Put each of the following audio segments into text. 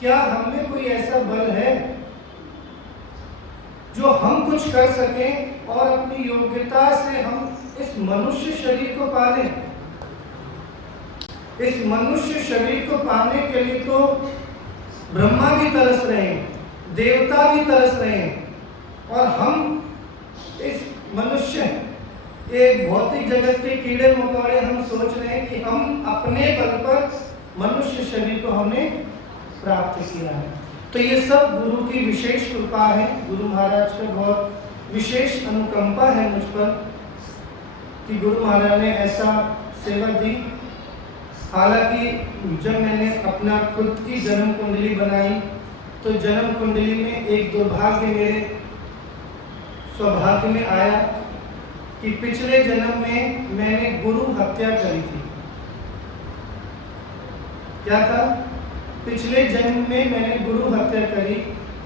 क्या हम में कोई ऐसा बल है जो हम कुछ कर सकें और अपनी योग्यता से हम इस मनुष्य शरीर को पालें? इस मनुष्य शरीर को पाने के लिए तो ब्रह्मा भी तरस रहे हैं, देवता भी तरस रहे हैं, और हम इस मनुष्य एक भौतिक जगत के कीड़े मकोड़े हम सोच रहे हैं कि हम अपने बल पर मनुष्य शरीर को हमने प्राप्त किया है। तो ये सब गुरु की विशेष कृपा है, गुरु महाराज का बहुत विशेष अनुकंपा है मुझ पर कि गुरु महाराज ने ऐसा सेवा दी। हालांकि जब मैंने अपना खुद की जन्म कुंडली बनाई तो जन्म कुंडली में एक दुर्भाग्य मेरे सौभाग्य में आया कि पिछले जन्म में मैंने गुरु हत्या करी थी। क्या था? पिछले जन्म में मैंने गुरु हत्या करी।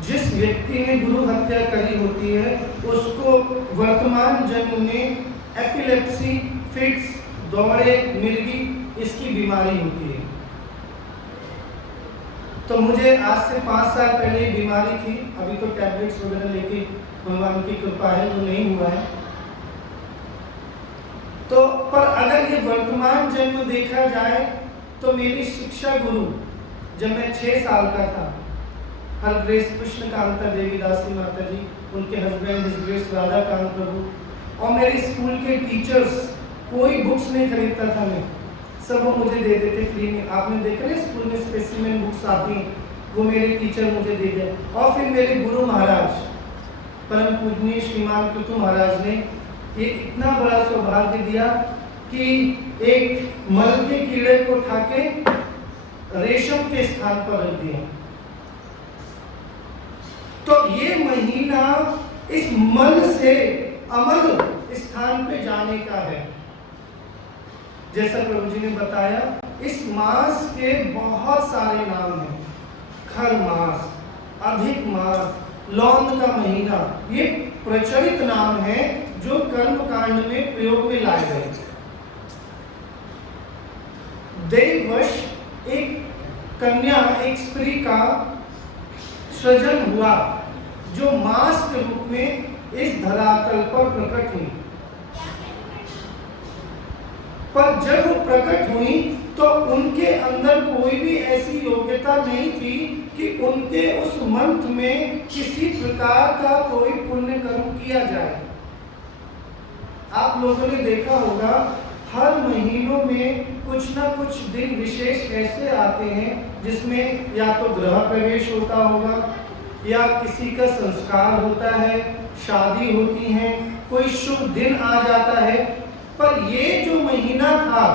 जिस व्यक्ति ने गुरु हत्या करी होती है उसको वर्तमान जन्म में एपिलेप्सी, फिट्स, दौड़े, मिर्गी इसकी बीमारी होती है। तो मुझे आज से 5 साल पहले बीमारी थी, अभी तो टैबलेट्स वगैरह लेके भगवान की कृपा है वो नहीं हुआ है। तो पर अगर ये वर्तमान जन्म देखा जाए तो मेरी शिक्षा गुरु जब मैं 6 साल का था, हर ग्रेस कृष्णकांता देवी दासी माता जी, उनके husband his grace Radha Kant Prabhu, और मेरे स्कूल के टीचर्स, कोई बुक्स नहीं खरीदता था मैं, सब वो मुझे दे देते फ्री में। आपने देखा ना स्कूल में स्पेसिमेन बुक्स आती हैं, वो मेरे टीचर मुझे दे दे। और फिर मेरे गुरु महाराज परम पूजनीय श्रीमान कुतु महाराज ने ये इतना बड़ा सौभाग्य दिया कि एक मल के कीड़े को उठा के रेशम के स्थान पर रख दिया। तो ये महीना इस मल से अमल स्थान पे जाने का है। जैसा प्रभु जी ने बताया, इस मास के बहुत सारे नाम हैं। खर मास, अधिक मास, लौंद का महीना, ये प्रचलित नाम है जो कर्म कांड में प्रयोग में लाए गए। देववश एक कन्या, एक स्त्री का सृजन हुआ जो मास के रूप में इस धरातल पर प्रकट हुई। पर जब वो प्रकट हुई तो उनके अंदर कोई भी ऐसी योग्यता नहीं थी कि उनके उस मंथ में किसी प्रकार का कोई पुण्य कर्म किया जाए। आप लोगों ने देखा होगा हर महीनों में कुछ ना कुछ दिन विशेष ऐसे आते हैं जिसमें या तो गृह प्रवेश होता होगा, या किसी का संस्कार होता है, शादी होती है, कोई शुभ दिन आ जाता है। पर ये जो महीना था,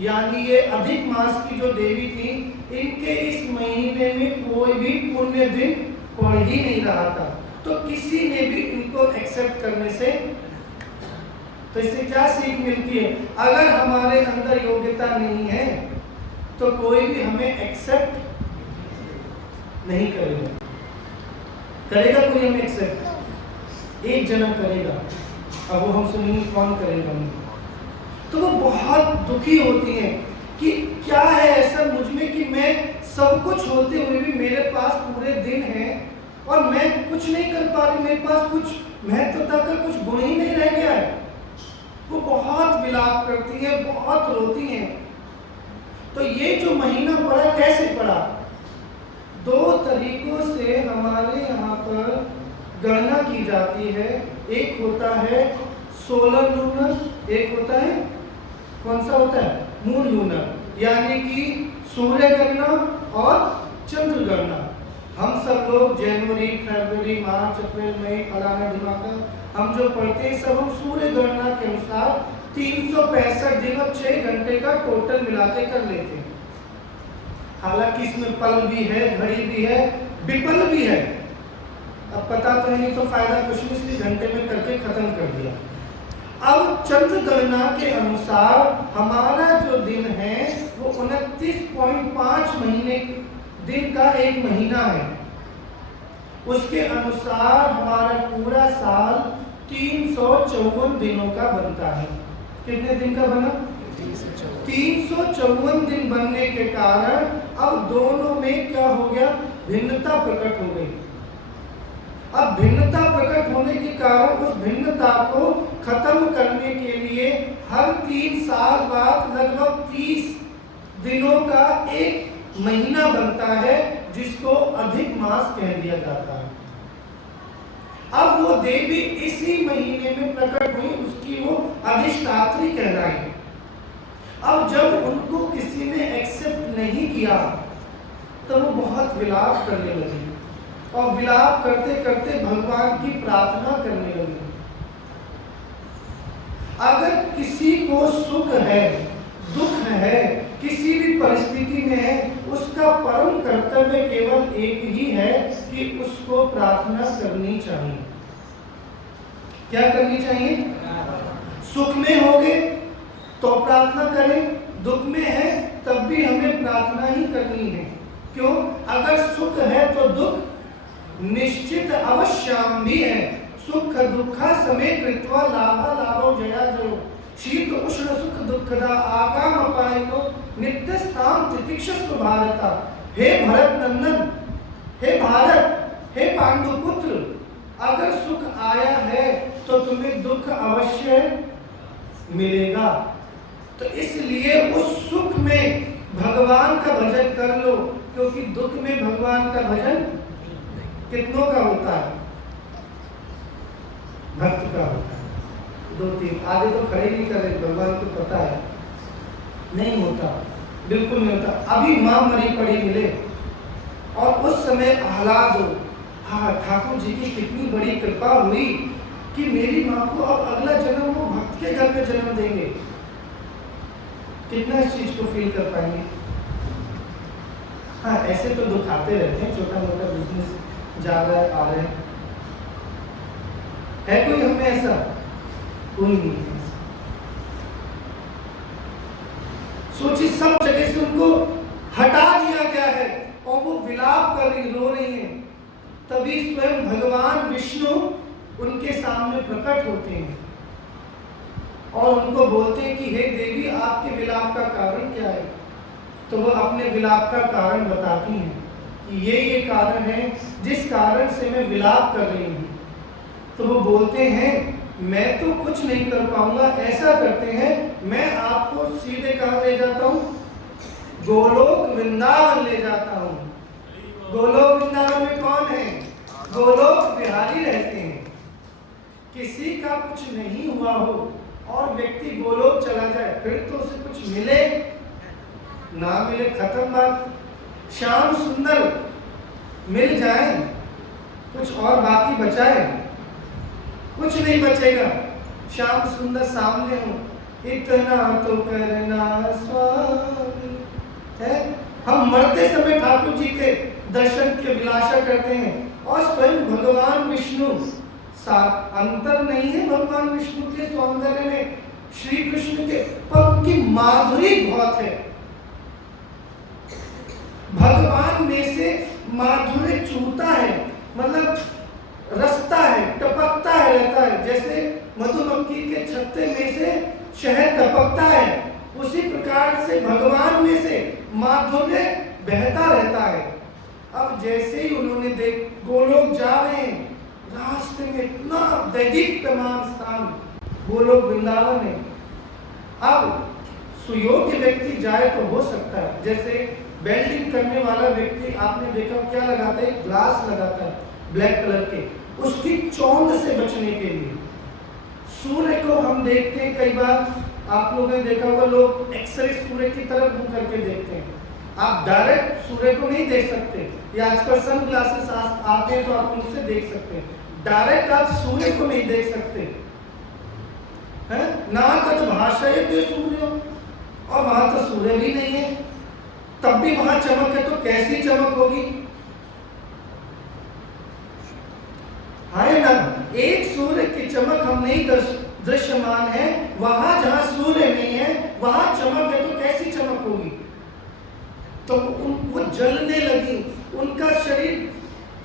यानी ये अधिक मास की जो देवी थी, इनके इस महीने में कोई भी पुण्य दिन पड़ ही नहीं रहा था। तो किसी ने भी इनको एक्सेप्ट करने से, तो इससे क्या सीख मिलती है? अगर हमारे अंदर योग्यता नहीं है तो कोई भी हमें एक्सेप्ट नहीं करेगा। करेगा कोई हमें एक्सेप्ट? एक जना करेगा। अब वो हम सुनेंगे कौन करेगा। तो वो बहुत दुखी होती हैं कि क्या है ऐसा मुझ में कि मैं सब कुछ होते हुए भी मेरे पास पूरे दिन है और मैं कुछ नहीं कर पा रही, मेरे पास कुछ महत्वता का कुछ गुण ही नहीं रह गया है। वो बहुत विलाप करती है, बहुत रोती हैं। तो ये जो महीना पड़ा, कैसे पड़ा? 2 तरीकों से हमारे यहाँ पर गणना की जाती है। एक होता है सोलर लूनर, एक होता है कौन सा होता है? मून लूनर, यानी कि सूर्य गणना और चंद्र गणना। हम सब लोग जनवरी, फरवरी, मार्च, अप्रैल, मई, फलाना ढिमाका हम जो पढ़ते हैं सब हम सूर्य गणना के अनुसार 365 दिन और 6 घंटे का टोटल मिलाते कर लेते हैं। हालांकि इसमें पल भी है, घड़ी भी है, विपल भी है। अब पता तो है नहीं तो फायदा कुछ नहीं, इसलिए घंटे में करके खत्म कर दिया। अब चंद्र गणना के अनुसार हमारा जो दिन है वो 29.5 महीने दिन का एक महीना है। उसके अनुसार हमारा पूरा साल 354 दिनों का बनता है। कितने दिन का बना? 354 दिन बनने के कारण अब दोनों में क्या हो गया, भिन्नता प्रकट हो गई। अब भिन्नता प्रकट होने के कारण उस भिन्नता को खत्म करने के लिए हर 3 साल बाद लगभग 30 दिनों का एक महीना बनता है, जिसको अधिक मास कह दिया जाता है। अब वो देवी इसी महीने में प्रकट हुई, उसकी वो अधिष्ठात्री कहलाई। अब जब उनको किसी ने एक्सेप्ट नहीं किया तो वो बहुत विलाप करने लगी और विलाप करते करते भगवान की प्रार्थना करने लगी। अगर किसी को सुख है, दुख है, किसी भी परिस्थिति में है, उसका परम कर्तव्य केवल एक ही है कि उसको प्रार्थना करनी चाहिए। क्या करनी चाहिए? सुख में होगे तो प्रार्थना करें, दुख में है तब भी हमें प्रार्थना ही करनी है। क्यों? अगर सुख है तो दुख निश्चित अवश्याम भी है। सुख दुखा समे कृत्वा लाभा लाभो जया जयो शीत उष्ण सुख दुखदा आगाम अपायनो नित्यस्ताम तितिक्षस्व भारता। हे भरत नंदन, हे भारत, हे पांडु पुत्र, अगर सुख आया है तो तुम्हें दुख अवश्य मिलेगा। तो इसलिए उस सुख में भगवान का भजन कर लो, क्योंकि दुख में भगवान का भजन कितनों का होता है? भक्त का होता है। 2-3 आधे तो खड़े नहीं कर रहे, भगवान को पता है नहीं होता, बिल्कुल नहीं होता। अभी मां मरी पड़ी मिले और उस समय आह्लाद हो, हाँ ठाकुर जी की कितनी बड़ी कृपा हुई कि मेरी माँ को अब अगला जन्म वो भक्त के घर में जन्म देंगे। कितना इस चीज को फील कर पाएंगे? हाँ, ऐसे तो दुख आते रहते हैं, छोटा मोटा बिजनेस जा रहा है, आ रहे हैं, है कोई हमें ऐसा? कोई नहीं है। सोचिए, सब जगह से उनको हटा दिया गया है और वो विलाप कर रही, रो रही हैं। तभी स्वयं भगवान विष्णु उनके सामने प्रकट होते हैं और उनको बोलते हैं कि हे देवी, आपके विलाप का कारण क्या है? तो वो अपने विलाप का कारण बताती हैं कि ये कारण है जिस कारण से मैं विलाप कर रही हूँ। तो वो बोलते हैं, मैं तो कुछ नहीं कर पाऊंगा, ऐसा करते हैं मैं आपको सीधे कहाँ ले जाता हूँ? गोलोक वृंदावन ले जाता हूँ। गोलोक वृंदावन में कौन है? गोलोक बिहारी रहते हैं। किसी का कुछ नहीं हुआ हो और व्यक्ति गोलोक चला जाए, फिर तो उसे कुछ मिले ना मिले खत्म बात। श्याम सुंदर मिल जाए, कुछ और बाकी बचाए, कुछ नहीं बचेगा। श्याम सुंदर सामने हो, इतना तो करना स्वामी है। हम मरते समय ठाकुर जी के दर्शन की अभिलाषा करते हैं और स्वयं भगवान विष्णु, साथ अंतर नहीं है भगवान विष्णु के सौंदर्य में श्री कृष्ण के, पर उनकी माधुरी बहुत है। भगवान में से माधुर्य चूता है, मतलब रसता है, टपकता है, रहता है। जैसे मधुमक्खी के छत्ते में से शहद टपकता है, उसी प्रकार से भगवान में से माधुर्य बहता रहता है। अब जैसे ही उन्होंने देख, गोलोक जा रहे हैं, रास्ते में इतना दैदीप्यमान स्थान गोलोक वृंदावन है। अब सुयोग्य व्यक्ति जाए तो हो सकता है, जैसे वेल्डिंग करने वाला व्यक्ति, आपने देखा क्या लगाता है? ग्लास लगाता है ब्लैक कलर के, उसकी चौंध से बचने के लिए। सूर्य को हम देखते हैं, कई बार आप लोगों ने देखा होगा, लोग एक्सरे सूर्य की तरफ मुंह करके देखते हैं। आप डायरेक्ट सूर्य को नहीं देख सकते, या आजकल सन ग्लासेस आते हैं तो आप उनसे देख सकते हैं। डायरेक्ट आप सूर्य को नहीं देख सकते हैं, ना तद भाषयते सूर्य, और वहां तो सूर्य भी नहीं है, तब भी वहां चमक है, तो कैसी चमक होगी? है ना, एक सूर्य की चमक हम नहीं दृश्यमान है, वहां जहां सूर्य नहीं है वहां चमक है, तो कैसी चमक होगी? तो वो जलने लगी, उनका शरीर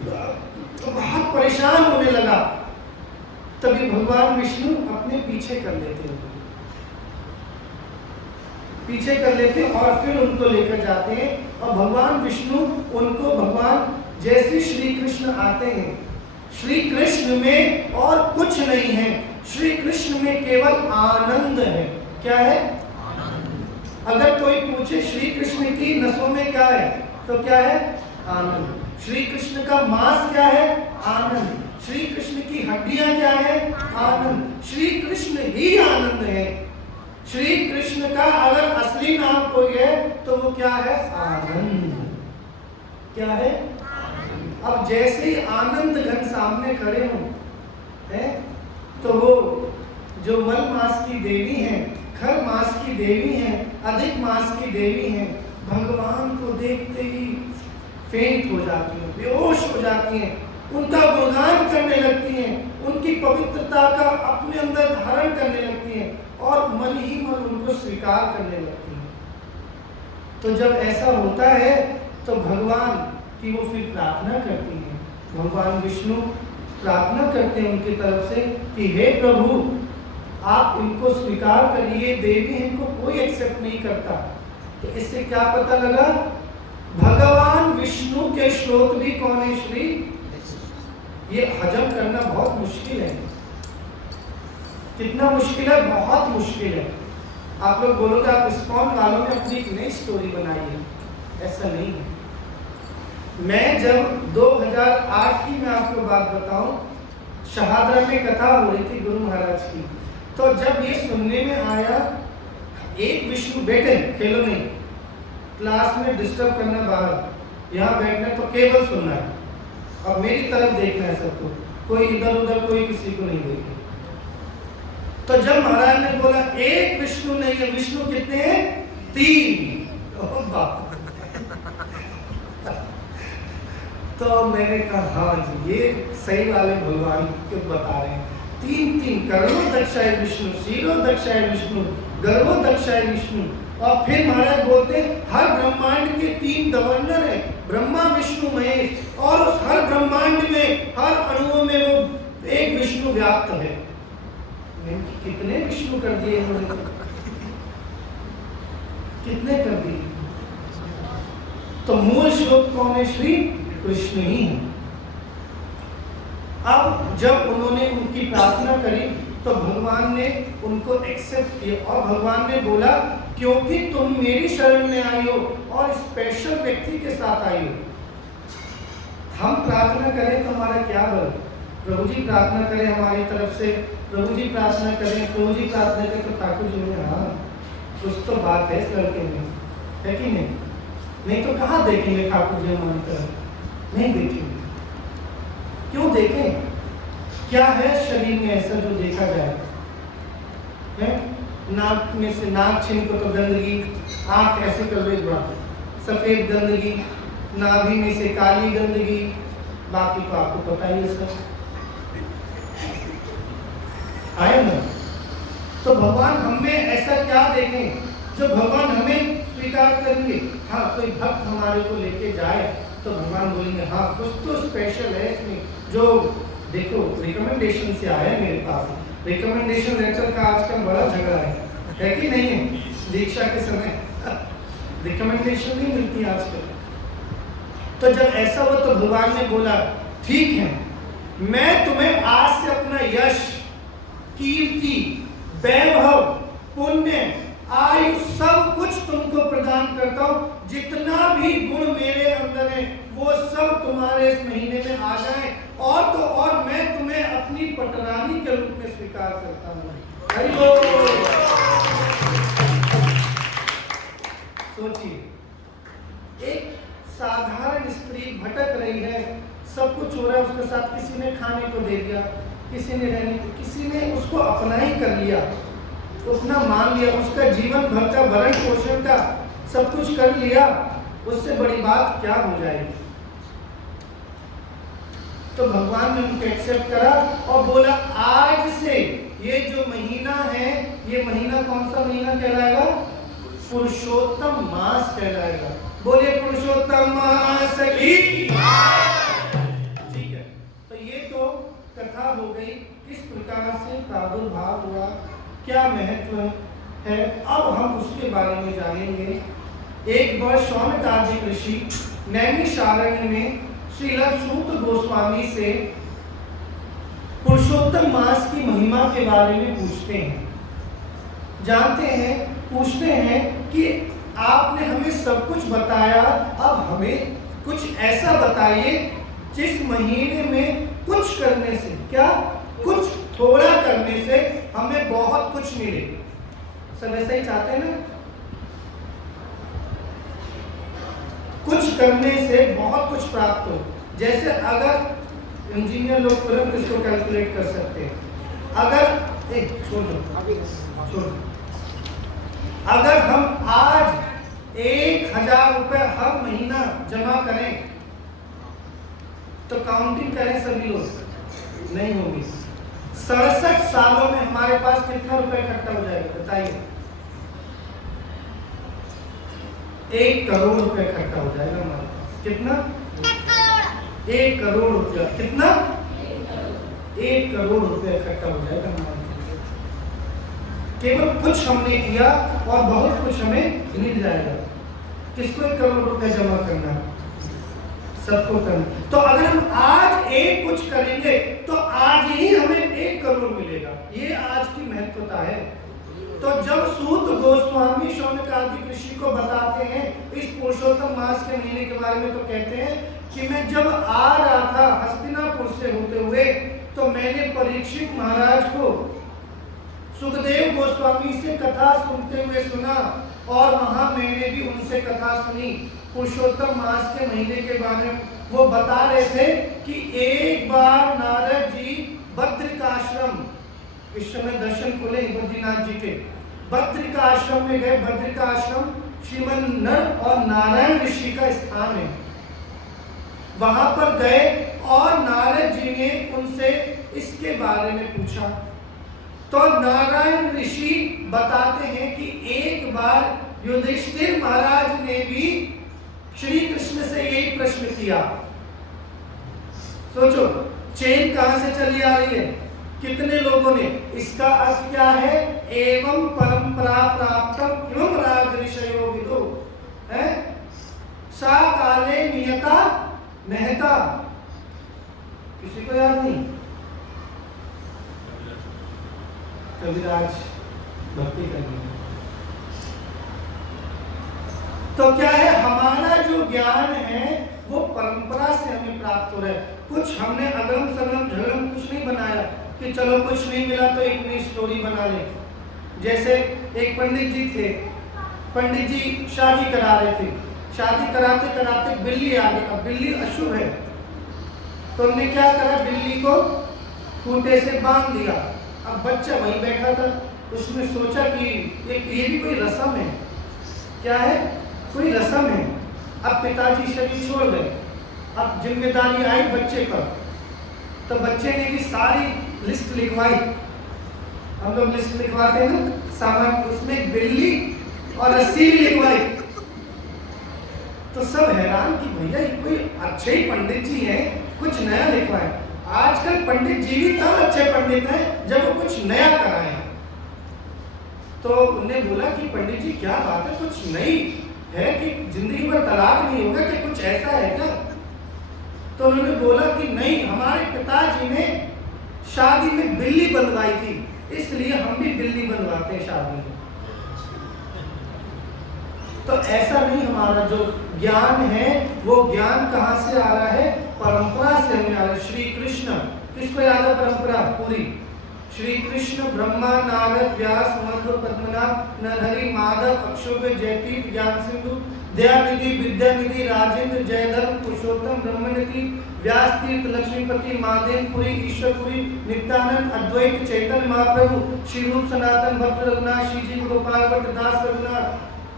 बहुत परेशान होने लगा। तभी भगवान विष्णु अपने पीछे कर लेते हैं पीछे कर लेते हैं और फिर उनको लेकर जाते हैं। और भगवान विष्णु उनको, भगवान जैसे श्री कृष्ण आते हैं, श्री कृष्ण में और कुछ नहीं है, श्री कृष्ण में केवल आनंद है। क्या है? अगर कोई पूछे श्री कृष्ण की नसों में क्या है, तो क्या है? आनंद। श्री कृष्ण का मांस क्या है? आनंद। श्री कृष्ण की हड्डियां क्या है? आनंद। श्री कृष्ण ही आनंद है। श्री कृष्ण का अगर असली नाम कोई है तो वो क्या है? आनंद। क्या है? अब जैसे ही आनंद घन सामने खड़े हों, है तो वो जो मल मास की देवी हैं, खर मास की देवी हैं, अधिक मास की देवी हैं, भगवान को देखते ही फेंट हो जाती हैं, बेहोश हो जाती हैं, उनका गुणगान करने लगती हैं, उनकी पवित्रता का अपने अंदर धारण करने लगती हैं और मन ही मन उनको स्वीकार करने लगती हैं। तो जब ऐसा होता है तो भगवान कि वो फिर प्रार्थना करती हैं, भगवान विष्णु प्रार्थना करते हैं उनकी तरफ से कि हे प्रभु, आप इनको स्वीकार करिए, देवी इनको कोई एक्सेप्ट नहीं करता। तो इससे क्या पता लगा? भगवान विष्णु के श्लोक भी कौन है? श्री। ये हजम करना बहुत मुश्किल है। कितना मुश्किल है? बहुत मुश्किल है। आप लोग बोलोगे आप इस्कॉन वालों ने अपनी एक नई स्टोरी बनाई है, ऐसा नहीं है। मैं जब 2008 की मैं आपको बात बताऊं, शहादरा में कथा हो रही थी गुरु महाराज की, तो जब ये सुनने में आया, एक विष्णु बेटे खेलो नहीं, क्लास में डिस्टर्ब करना बाहर, यहाँ बैठना तो केवल सुनना है और मेरी तरफ देखना है सबको, कोई इधर उधर कोई किसी को नहीं देखे। तो जब महाराज ने बोला एक विष्णु नहीं है, विष्णु कितने हैं? 3। तो मैंने कहा हाँ जी, ये सही वाले भगवान क्यों बता रहे हैं। 3 करोड़ों दक्षाय विष्णु, शिरो दक्षाय विष्णु, गर्भो दक्षाय विष्णु। और फिर महाराज बोलते हर ब्रह्मांड के 3 गवर्नर है, ब्रह्मा विष्णु महेश, और उस हर ब्रह्मांड में हर अणुओं में वो एक विष्णु व्याप्त है। कितने विष्णु कर दिए इन्होंने, कितने कर दिए। तो मूल स्रोत कौन है? श्री कृष्ण ही है। अब जब उन्होंने उनकी प्रार्थना करी तो भगवान ने उनको एक्सेप्ट किया और भगवान ने बोला क्योंकि तुम मेरी शरण में आई हो और स्पेशल व्यक्ति के साथ आई हो। हम प्रार्थना करें तो हमारा क्या बल? प्रभु जी प्रार्थना करें हमारी तरफ से, प्रभु जी प्रार्थना करें, प्रभु जी प्रार्थना करें तो ठाकुर जी ने हाँ कुछ तो बात है इस लड़के में, है कि नहीं? नहीं तो कहाँ देखेंगे ठाकुर जी हमारी तरफ? नहीं देखेंगे। क्यों देखें? क्या है शरीर में ऐसा जो देखा जाए? है नाक में से नाक छीन को तो गंदगी, आंख ऐसे कर लो एक बार सफेद गंदगी, नाभि में से काली गंदगी, बाकी तो आपको पता ही है सर, आए ना? तो भगवान हमें ऐसा क्या देखें जो भगवान हमें स्वीकार करेंगे? हाँ, कोई भक्त हमारे को लेके जाए तो भगवान बोलेंगे हाँ कुछ तो स्पेशल है इसमें। जो देखो रिकमेंडेशन से आया मेरे पास, रिकमेंडेशन लेटर का आजकल बड़ा झगड़ा है कि नहीं है? दीक्षा के समय रिकमेंडेशन नहीं मिलती आजकल। तो जब ऐसा हुआ तो भगवान ने बोला ठीक है, मैं तुम्हें आज से अपना यश, कीर्ति, वैभव, पुण्य, आयु सब कुछ तुमको प्रदान करता हूं। जितना भी गुण मेरे अंदर है वो सब तुम्हारे इस महीने में आ जाए, और तो और मैं तुम्हें अपनी पटरानी के रूप में स्वीकार करता हूं। सोचिए, एक साधारण स्त्री भटक रही है, सब कुछ हो रहा है उसके साथ, किसी ने खाने को दे दिया, किसी ने रहने को, किसी ने उसको अपना ही कर लिया, अपना मान लिया, उसका जीवन भर का भरण पोषण का सब कुछ कर लिया, उससे बड़ी बात क्या हो जाएगी? तो भगवान ने उनको एक्सेप्ट करा और बोला आज से ये जो महीना है, ये महीना कौन सा महीना कहलाएगा? पुरुषोत्तम मास कहलाएगा। बोलिए पुरुषोत्तम मास की। ठीक है, तो ये तो कथा हो गई, किस प्रकार से प्रादुर्भाव हुआ, क्या महत्व है। है, अब हम उसके बारे में जानेंगे। एक बार शौनकादिक ऋषि नैमिषारण्य में श्रील सूत गोस्वामी से पुरुषोत्तम मास की महिमा के बारे में पूछते हैं कि आपने हमें सब कुछ बताया, अब हमें कुछ ऐसा बताइए जिस महीने में कुछ करने से, क्या कुछ थोड़ा करने से हमें बहुत कुछ मिले। सब ऐसा ही चाहते हैं ना, कुछ करने से बहुत कुछ प्राप्त हो। जैसे अगर इंजीनियर लोग तुरंत इसको कैलकुलेट कर सकते हैं, अगर हम आज 1000 रुपए हर महीना जमा करें तो काउंटिंग करें सभी लोग नहीं होगी। 67 सालों में हमारे पास कितना रुपए इकट्ठा हो जाएगा बताइए? 1 करोड़ रुपए इकट्ठा हो जाएगा हमारे पास। कितना? 1 करोड़ रुपया। कितना? 1 करोड़ रुपए इकट्ठा हो जाएगा हमारे पास। केवल कुछ हमने किया और बहुत कुछ हमें मिल जाएगा। किसको 1 करोड़ रुपए जमा करना है? सबको करना। तो अगर हम आज एक कुछ करेंगे तो आज ही हमें 1 करोड़ मिलेगा। ये आज की महत्वता है। तो जब सूत गोस्वामी शौनकादिक ऋषि को बताते हैं इस पुरुषोत्तम मास के महीने के बारे में, तो कहते हैं कि मैं जब आ रहा था हस्तिनापुर से होते हुए तो मैंने परीक्षित महाराज को सुखदेव गोस्वामी से कथा सुनते हुए सुना और वहां मैंने भी उनसे कथा सुनी पुरुषोत्तम मास के महीने के बारे में। वो बता रहे थे कि एक बार नारद जी बद्रिकाश्रम, इस समय दर्शन खुले बद्रीनाथ जी के, बद्रिकाश्रम में गए। बद्रिकाश्रम श्रीमन नर और नारायण ऋषि का स्थान है। वहां पर गए और नारद जी ने उनसे इसके बारे में पूछा। तो नारायण ऋषि बताते हैं कि एक बार युधिष्ठिर महाराज ने भी श्री कृष्ण से यही प्रश्न किया। सोचो चेन कहां से चली आ रही है, कितने लोगों ने। इसका अर्थ क्या है? एवं परंपरा प्राप्तम एवं राग ऋषयो विदो है सा काले नियता महता। किसी को याद नहीं? कविराज भक्ति करनी। तो क्या है, हमारा जो ज्ञान है वो परंपरा से हमें प्राप्त हो रहा है। कुछ हमने अगरम सगरम झगड़म कुछ नहीं बनाया कि चलो कुछ नहीं मिला तो एक नई स्टोरी बना ले। जैसे एक पंडित जी थे, पंडित जी शादी करा रहे थे, शादी कराते कराते बिल्ली आ गई। अब बिल्ली अशुभ है तो उन्होंने क्या करा, बिल्ली को खूंटे से बांध दिया। अब बच्चा वहीं बैठा था, उसने सोचा कि ये भी कोई रस्म है। क्या है? कोई रस्म है। अब पिताजी शरीर छोड़ गए, अब जिम्मेदारी आई बच्चे पर। तो बच्चे ने भी सारी लिस्ट लिखवाई। हम लोग लिस्ट लिखवाते हैं ना सामान, उसमें बिल्ली और रस्सी भी लिखवाई। तो सब हैरान कि भैया ये कोई अच्छे ही पंडित जी हैं, कुछ नया लिखवाए। आजकल पंडित जी भी तब अच्छे पंडित हैं जब वो कुछ नया कराएं। तो उन्होंने बोला कि पंडित जी क्या बात है, कुछ नई है कि जिंदगी में तलाक नहीं होगा, कि कुछ ऐसा है क्या? तो उन्होंने बोला कि नहीं, हमारे पिताजी ने शादी में बिल्ली बंधवाई थी, इसलिए हम भी बिल्ली बंधवाते हैं शादी में। तो ऐसा नहीं, हमारा जो ज्ञान है वो ज्ञान कहाँ से आ रहा है? परंपरा से हमें आ रहा है। श्री कृष्ण, किसको याद है परंपरा पूरी? श्री कृष्ण, ब्रह्मा, नारद, व्यास, मध्व, पद्मनाभ, नरहरि, माधव, अक्षोभ, जयतीर्थ, ज्ञान सिंधु, दयानिधि, विद्यानिधि, राजेंद्र, जयधर्म, पुरुषोत्तम, ब्रह्मनिधि, व्यास तीर्थ, लक्ष्मीपति, महादेवपुरी, ईश्वरपुरी, नित्यानंद, अद्वैत, चैतन्य महाप्रभु, श्री रूप सनातन, भक्त रघुनाथ, श्री जी गोपाल भट्ट, दास रघुनाथ,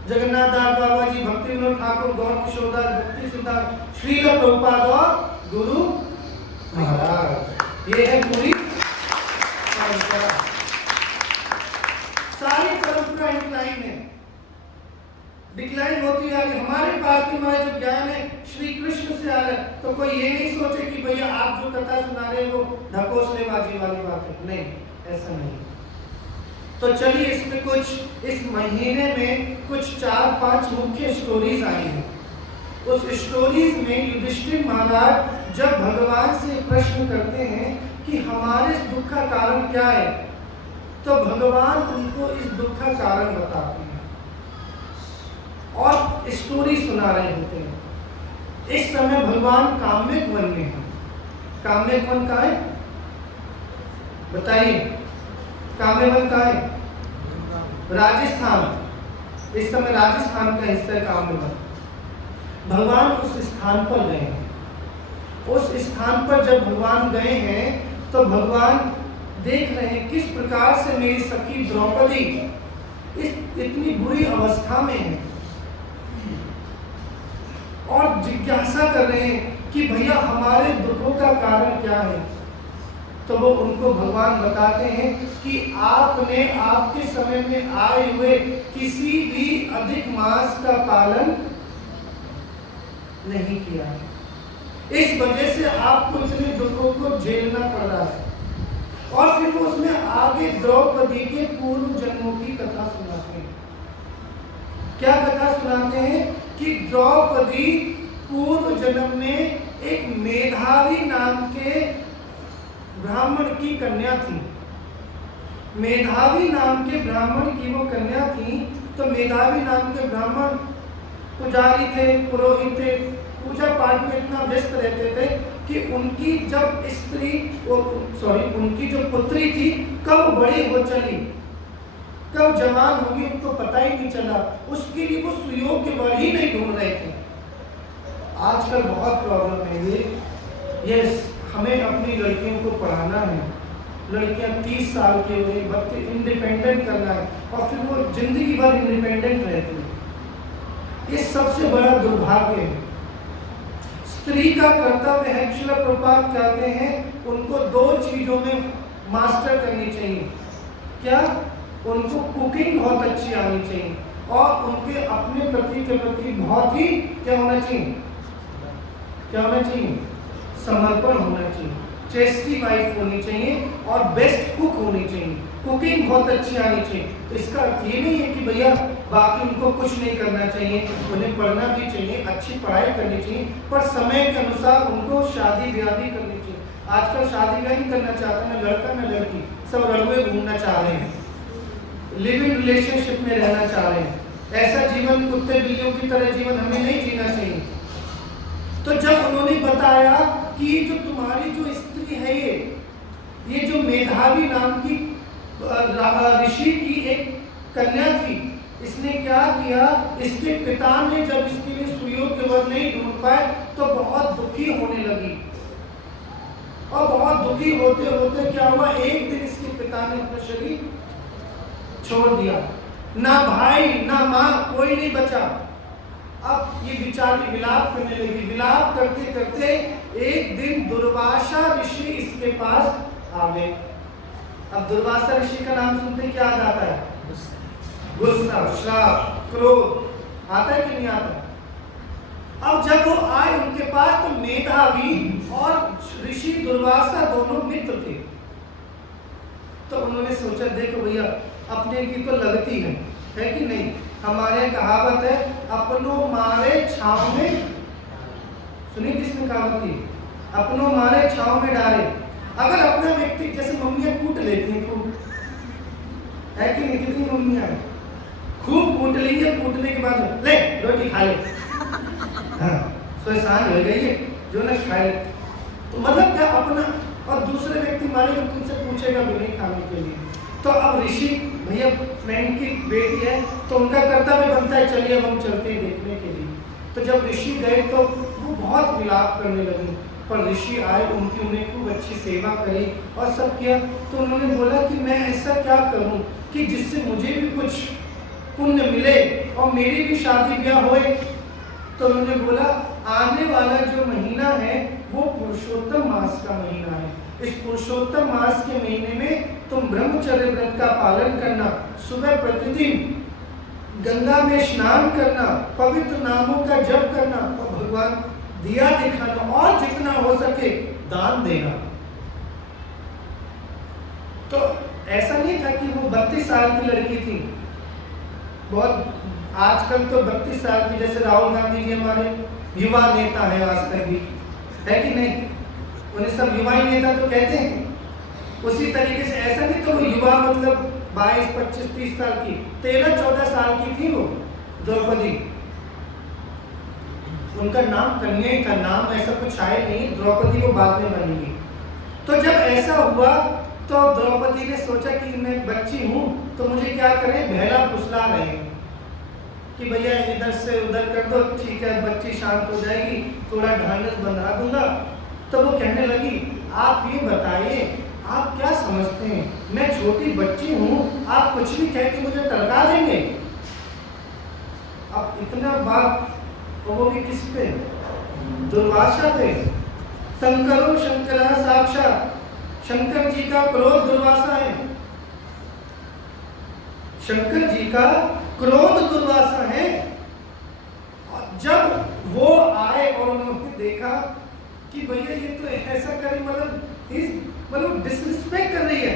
जगन्नाथ दास बाबा जी, भक्ति विनोद ठाकुर, गौर किशोर दास, भक्ति सिद्धांत, श्रील प्रभुपाद और गुरु महाराज। ये है पूरी परंपरा। सारी परंपरा इंक्लाइन है, डिक्लाइन होती आ रही। हमारे पास भी हमारा जो ज्ञान है श्री कृष्ण से आ रहा है। तो कोई ये नहीं सोचे कि भैया आप जो कथा सुना रहे हैं वो ढकोसलेबाजी वाली बात है। नहीं, ऐसा नहीं। तो चलिए इसमें कुछ इस महीने में कुछ 4-5 मुख्य स्टोरीज आई हैं। उस स्टोरीज में युधिष्ठिर महाराज जब भगवान से प्रश्न करते हैं कि हमारे इस दुख का कारण क्या है, तो भगवान उनको इस दुख का कारण बताते हैं और स्टोरी सुना रहे होते हैं। इस समय भगवान काम्यक वन में हैं। काम्यक वन कहाँ है बताइए? काम्यक वन कहाँ है? राजस्थान। इस समय राजस्थान का हिस्सा है काम्यक वन। भगवान उस स्थान पर गए हैं। उस स्थान पर जब भगवान गए हैं तो भगवान देख रहे हैं किस प्रकार से मेरी सखी द्रौपदी इस इतनी बुरी अवस्था में है और जिज्ञासा कर रहे हैं कि भैया हमारे दुखों का कारण क्या है। तो वो उनको भगवान बताते हैं कि आपने आपके समय में आए हुए किसी भी अधिक मास का पालन नहीं किया है, इस वजह से आपको इतने दुखों को झेलना पड़ रहा है। और फिर वो उसमें आगे द्रौपदी के पूर्व जन्मों की कथा सुनाते हैं। क्या कथा सुनाते हैं कि द्रौपदी पूर्व जन्म में एक मेधावी नाम के ब्राह्मण की कन्या थी। मेधावी नाम के ब्राह्मण की वो कन्या थी। तो मेधावी नाम के ब्राह्मण पुजारी थे, पुरोहित थे, पूजा पाठ में इतना व्यस्त रहते थे कि उनकी जब स्त्री उनकी जो पुत्री थी कब बड़ी हो चली, कब जवान होगी उनको पता ही नहीं चला। उसके लिए वो सुयोग्य वर ही नहीं ढूंढ रहे थे। आजकल बहुत प्रॉब्लम है ये हमें अपनी लड़कियों को पढ़ाना है। लड़कियां 30 साल की हो गई, बच्चे इंडिपेंडेंट करना है और फिर वो जिंदगी भर इंडिपेंडेंट रहती है। ये सबसे बड़ा दुर्भाग्य है। स्त्री का कर्तव्य है, श्रील प्रभुपाद कहते हैं उनको 2 चीजों में मास्टर करनी चाहिए। क्या? उनको कुकिंग बहुत अच्छी आनी चाहिए और उनके अपने पति के प्रति बहुत ही क्या होना चाहिए? क्या होना चाहिए? समर्पण होना चाहिए। चेस्टी वाइफ होनी चाहिए और बेस्ट कुक होनी चाहिए। कुकिंग बहुत अच्छी आनी चाहिए। तो इसका अर्थ ये नहीं है कि भैया बाकी उनको कुछ नहीं करना चाहिए, उन्हें पढ़ना भी चाहिए, अच्छी पढ़ाई करनी चाहिए, पर समय के अनुसार उनको शादी ब्याह भी करनी चाहिए। आजकल शादी ब्याह नहीं करना चाहते, ना लड़का ना लड़की, सब रड़ुए घूमना चाह रहे हैं, लिव इन रिलेशनशिप में रहना चाह रहे हैं। ऐसा जीवन कुत्ते बिल्लियों की तरह जीवन हमें नहीं जीना चाहिए। तो जब उन्होंने बताया कि जो तुम्हारी जो स्त्री है ये जो मेधावी नाम की ऋषि की एक कन्या थी, इसने क्या किया, इसके पिता ने जब इसके लिए सुयोग्य वर नहीं ढूंढ पाए तो बहुत दुखी होने लगी। और बहुत दुखी होते होते क्या हुआ, एक दिन इसके पिता ने अपना शरीर छोड़ दिया। ना भाई ना माँ, कोई नहीं बचा। अब ये बेचारी विलाप करने लगी। विलाप करते करते एक दिन दुर्वासा ऋषि इसके पास आ गए। अब दुर्वासा ऋषि का नाम सुनते क्या आ जाता है? गुस्सा, श्राप, क्रोध आता है कि नहीं आता? अब जब वो आए उनके पास तो मेधावी और ऋषि दुर्वासा दोनों मित्र थे। तो उन्होंने सोचा देखो भैया अपने की तो लगती है कि नहीं? हमारे कहावत है अपनों मारे छाव में, सुनिए किसने कहावत की? अपनों मारे छाव में डाले। अगर अपना व्यक्ति, जैसे मम्मियां कूट लेती हैं खूब, है कि नहीं? कितनी मम्मियां हैं खूब कूट लेंगे, कूटने के बाद ले रोटी खा ले, हाँ सुसान हो गई है जो ना खाए। तो मतलब क्या अपना, और दूसरे व्यक्ति मारेगा तुमसे पूछेगा भी नहीं खाने के लिए। तो अब ऋषि भैया फ्रेंड की बेटी है तो उनका कर्तव्य बनता है चलिए अब हम चलते हैं देखने के लिए। तो जब ऋषि गए तो वो बहुत विलाप करने लगे, पर ऋषि आए, उनकी उन्हें खूब अच्छी सेवा करी और सब किया। तो उन्होंने बोला कि मैं ऐसा क्या करूं कि जिससे मुझे भी कुछ पुण्य मिले और मेरी भी शादी ब्याह होए। तो उन्होंने बोला आने वाला जो महीना है वो पुरुषोत्तम मास का महीना है। इस पुरुषोत्तम मास के महीने में तुम ब्रह्मचर्य व्रत का पालन करना, सुबह प्रतिदिन गंगा में स्नान करना, पवित्र नामों का जप करना और भगवान दिया दिखाना और जितना हो सके दान देना। तो ऐसा नहीं था कि वो 32 साल की लड़की थी। बहुत आजकल तो 32 साल की, जैसे राहुल गांधी जी हमारे युवा नेता है आज तक भी, है कि नहीं? उन्हें सब युवा नेता तो कहते हैं। उसी तरीके से ऐसा नहीं तो वो युवा मतलब 22, 25, 30 साल की, 13, 14 साल की थी वो द्रौपदी। उनका नाम कन्या ही था, नाम ऐसा कुछ आए नहीं, द्रौपदी वो बाद में बनेगी। तो जब ऐसा हुआ तो द्रौपदी ने सोचा कि मैं बच्ची हूँ तो मुझे क्या करें, बहला फुसला रहे हैं कि भैया इधर से उधर कर दो, ठीक है बच्ची शांत हो जाएगी, थोड़ा ढांढस बंधा दूंगा। तो वो कहने लगी, आप ये बताइए आप क्या समझते हैं, मैं छोटी बच्ची हूँ, आप कुछ भी कह के मुझे टरका देंगे? अब इतना बात, तो वो भी किस पे, दुर्वासा पे। शंकरो शंकरा साक्षात, शंकर जी का क्रोध दुर्वासा है, शंकर जी का क्रोध दुर्वासा है। और जब वो आए और उन्होंने देखा कि भैया ये तो ऐसा करे, मतलब डिसरिस्पेक्ट कर रही है,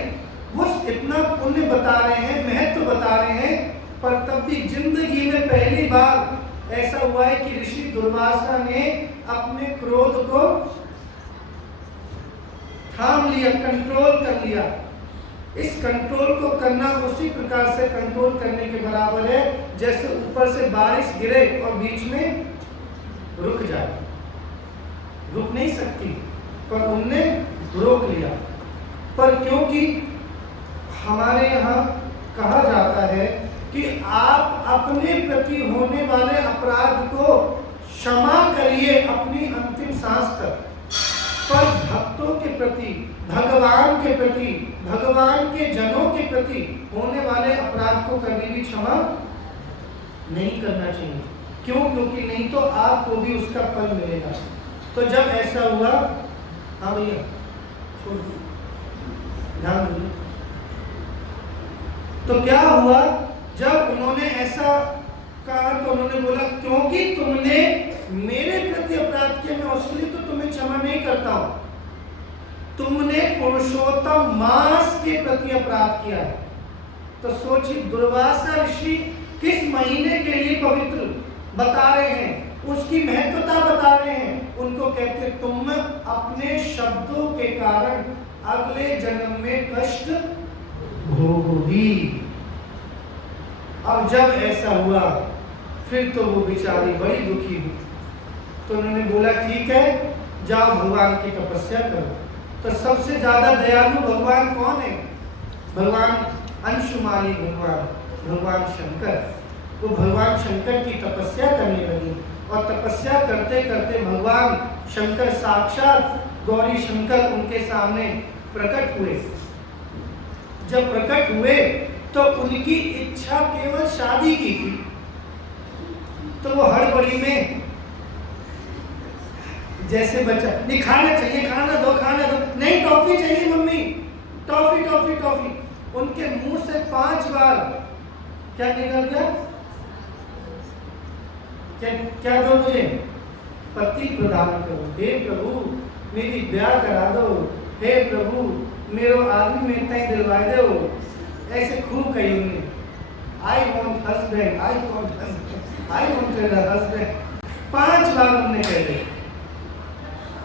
वो इतना पुण्य बता रहे हैं, महत्व बता रहे हैं, पर तब भी जिंदगी में पहली बार ऐसा हुआ है कि ऋषि दुर्वासा ने अपने क्रोध को थाम लिया, कंट्रोल कर लिया। इस कंट्रोल को करना उसी प्रकार से कंट्रोल करने के बराबर है जैसे ऊपर से बारिश गिरे और बीच में रुक जाए। रुक नहीं सकती, पर उनने रोक लिया। पर क्योंकि हमारे यहाँ कहा जाता है कि आप अपने प्रति होने वाले अपराध को क्षमा करिए अपनी अंतिम सांस तक, पर भक्तों के प्रति, भगवान के प्रति, भगवान के जनों के प्रति होने वाले अपराध को कभी भी क्षमा नहीं करना चाहिए। क्यों? क्योंकि नहीं तो आपको भी उसका फल मिलेगा। तो जब ऐसा हुआ, हाँ भैया छोड़ दो, ध्यान दीजिए। तो क्या हुआ, जब उन्होंने ऐसा कहा तो उन्होंने बोला क्योंकि तुमने मेरे प्रति अपराध किया, मैं उसके लिए तो तुम्हें क्षमा नहीं करता हूं। तुमने पुरुषोत्तम मास के प्रति अपराध किया है। तो सोचिए, दुर्वासा ऋषि किस महीने के लिए पवित्र बता रहे हैं, उसकी महत्वता बता रहे हैं। उनको कहते तुम अपने शब्दों के कारण अगले जन्म में कष्ट भोगोगी। अब जब ऐसा हुआ फिर तो वो बेचारी बड़ी दुखी हुई। तो उन्होंने बोला ठीक है, जाओ भगवान की तपस्या करो। तो सबसे ज्यादा दयालु भगवान कौन है? भगवान अंशुमाली, भगवान शंकर। वो भगवान शंकर की तपस्या करने लगी और तपस्या करते करते भगवान शंकर साक्षात गौरी शंकर उनके सामने प्रकट हुए। जब प्रकट हुए तो उनकी इच्छा केवल शादी की थी। तो वो हड़बड़ी में जैसे बच्चा, नहीं खाना चाहिए, खाना दो, नहीं टॉफी चाहिए मम्मी, टॉफी टॉफी टॉफी। उनके मुंह से 5 बार क्या निकल गया? क्या दो मुझे? पति प्रदान करो। हे प्रभु मेरी ब्याह करा दो, हे प्रभु मेरो आदमी में तय दिलवा दो। ऐसे खूब कही उन्होंने, I want husband, I want husband, I want husband. 5 बार उन्होंने कह दिया।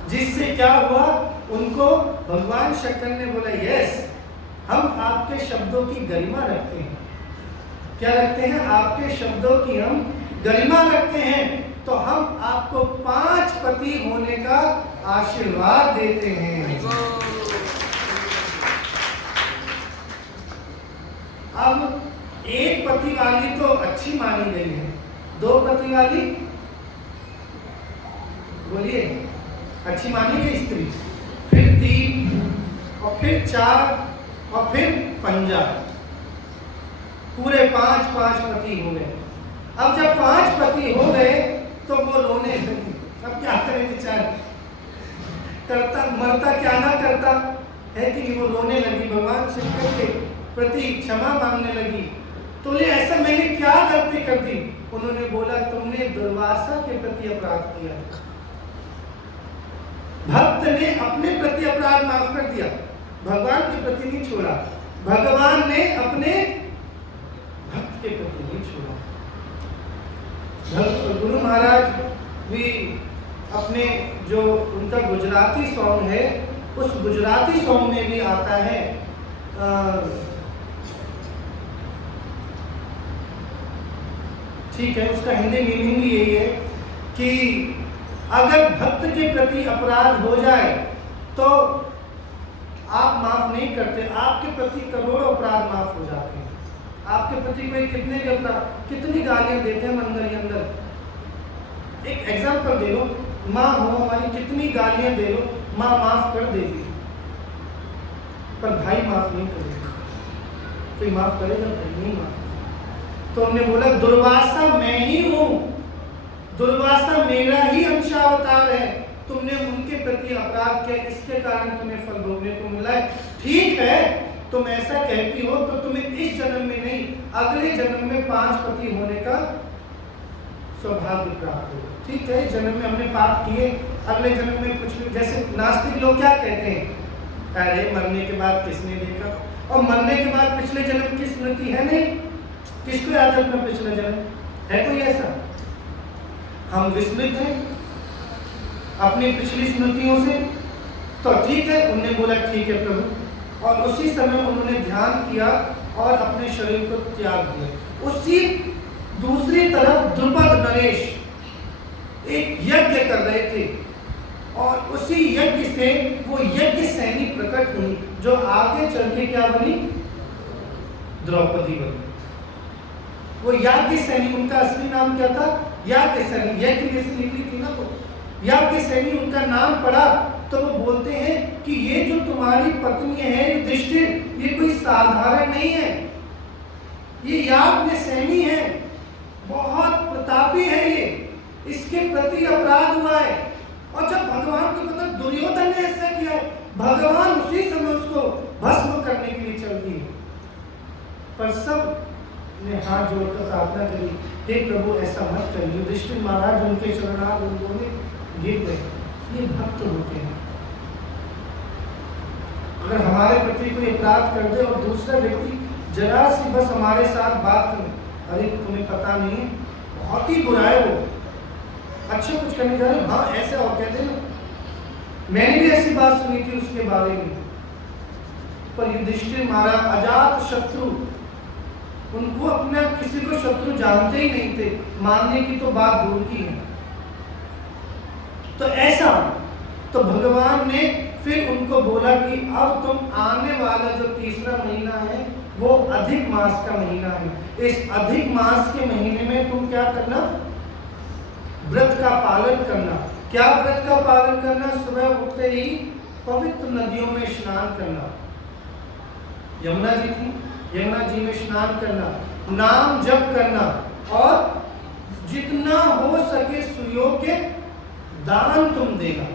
जिससे क्या हुआ, उनको भगवान शंकर ने बोला यस, हम आपके शब्दों की गरिमा रखते हैं। क्या रखते हैं? आपके शब्दों की हम गरिमा रखते हैं। तो हम आपको 5 पति होने का आशीर्वाद देते हैं। अब 1 पति वाली तो अच्छी मानी गई है, 2 पति वाली बोलिए अच्छी मानी गई स्त्री, फिर 3 और फिर 4 और फिर 5, पूरे 5 पति हो गए। अब जब 5 पति हो गए तो वो रोने लगी। अब क्या करें बेचारे, करता मरता क्या ना करता है कि वो रोने लगी, भगवान शंकर के प्रति क्षमा मांगने लगी। तो बोले ऐसा मैंने क्या गलती कर दी? उन्होंने बोला तुमने दुर्वासा के प्रति अपराध किया। भक्त ने अपने प्रति अपराध माफ कर दिया, भगवान के प्रति नहीं छोड़ा। भगवान ने अपने भक्त के प्रति नहीं छोड़ा। गुरु महाराज भी अपने जो उनका गुजराती सॉन्ग है, उस गुजराती सॉन्ग में भी आता है ठीक है, उसका हिंदी मीनिंग भी यही है कि अगर भक्त के प्रति अपराध हो जाए तो आप माफ नहीं करते, आपके प्रति करोड़ों अपराध माफ हो जाते हैं। आपके प्रति कोई कितने के अपराध, कितनी गालियां देते हैं अंदर ही अंदर। एक एग्जांपल दे लो, माँ हो हमारी, कितनी गालियां दे लो, माँ माफ कर देगी, पर भाई माफ नहीं करेगा। कोई माफ करेगा? भाई नहीं माफ। तो हमने बोला दुर्वासा मैं ही हूं, दुर्वासा मेरा ही अंशावतार है, तुमने उनके प्रति अपराध किया, इसके कारण तुम्हें फल भोगने को मिला है। ठीक है, तुम ऐसा कहती हो तो तुम्हें इस जन्म में नहीं, अगले जन्म में 5 पति होने का सौभाग्य प्राप्त हो। ठीक है, इस जन्म में हमने पाप किए, अगले जन्म में कुछ नहीं। जैसे नास्तिक लोग क्या कहते हैं, अरे मरने के बाद किसने देखा, और मरने के बाद पिछले जन्म की स्मृति है नहीं, किसको याद है अपना पिछला जन्म? है कोई ऐसा? हम विस्मृत हैं अपनी पिछली स्मृतियों से। तो ठीक है, उन्होंने बोला ठीक है प्रभु, और उसी समय उन्होंने ध्यान किया और अपने शरीर को त्याग दिया। उसी दूसरी तरफ द्रुपद नरेश एक यज्ञ कर रहे थे, और उसी यज्ञ से वो यज्ञ सैनी प्रकट हुई, जो आगे चल के क्या बनी? द्रौपदी बनी। वो याज्ञ सैनी, उनका असली नाम क्या था? याज्ञ सैनी। यज्ञ में से निकली थी ना वो, याज्ञ सैनी उनका नाम पड़ा। तो वो बोलते हैं कि ये जो तुम्हारी पत्नी है युधिष्ठिर, ये कोई साधारण नहीं है, ये याज्ञ सैनी है, बहुत प्रतापी है ये, इसके प्रति अपराध हुआ है। और जब भगवान को पता दुर्योधन ने ऐसा किया है, भगवान उसी समय उसको भस्म करने के लिए चल दिए। पर सब ने हाथ जोड़कर प्रार्थना करी, हे प्रभु ऐसा मत करिए। युधिष्ठिर महाराज उनके चरणार उन्होंने गिर गए। ये भक्त होते हैं। अगर हमारे प्रति कोई अपराध कर दे और दूसरा व्यक्ति जरा सी बस हमारे साथ बात करे, अरे तुम्हें पता नहीं है बहुत ही बुरा है वो, अच्छा कुछ करने जा रहे हो, हाँ ऐसा हो, कहते ना, मैंने भी ऐसी बात सुनी थी उसके बारे में। पर युधिष्ठिर महाराज अजात शत्रु, उनको अपना किसी को शत्रु जानते ही नहीं थे, मानने की तो बात दूर की है। तो ऐसा, तो भगवान ने फिर उनको बोला कि अब तुम आने वाला जो तीसरा महीना है वो अधिक मास का महीना है, इस अधिक मास के महीने में तुम क्या करना? व्रत का पालन करना। क्या व्रत का पालन करना? सुबह उठते ही पवित्र नदियों में स्नान करना। यमुना जी थी, यमुना जी में स्नान करना, नाम जप करना, और जितना हो सके सुयोग्य दान तुम देना।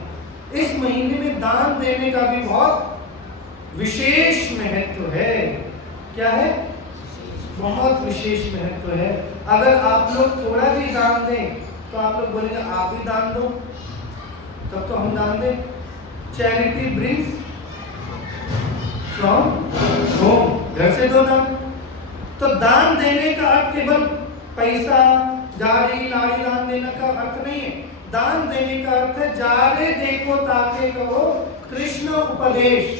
इस महीने में दान देने का भी बहुत विशेष महत्व है। क्या है? बहुत विशेष महत्व है। अगर आप लोग थोड़ा भी दान दें तो आप लोग बोलेंगे आप भी दान दो, तब तो हम दान दें। चैरिटी ब्रिंग्स फ्रॉम होम, घर से दो दान। तो दान देने का अर्थ केवल पैसा, गाड़ी लाड़ी दान देने का अर्थ नहीं है। दान देने का अर्थ है जारे देखो ताके कहो कृष्ण उपदेश,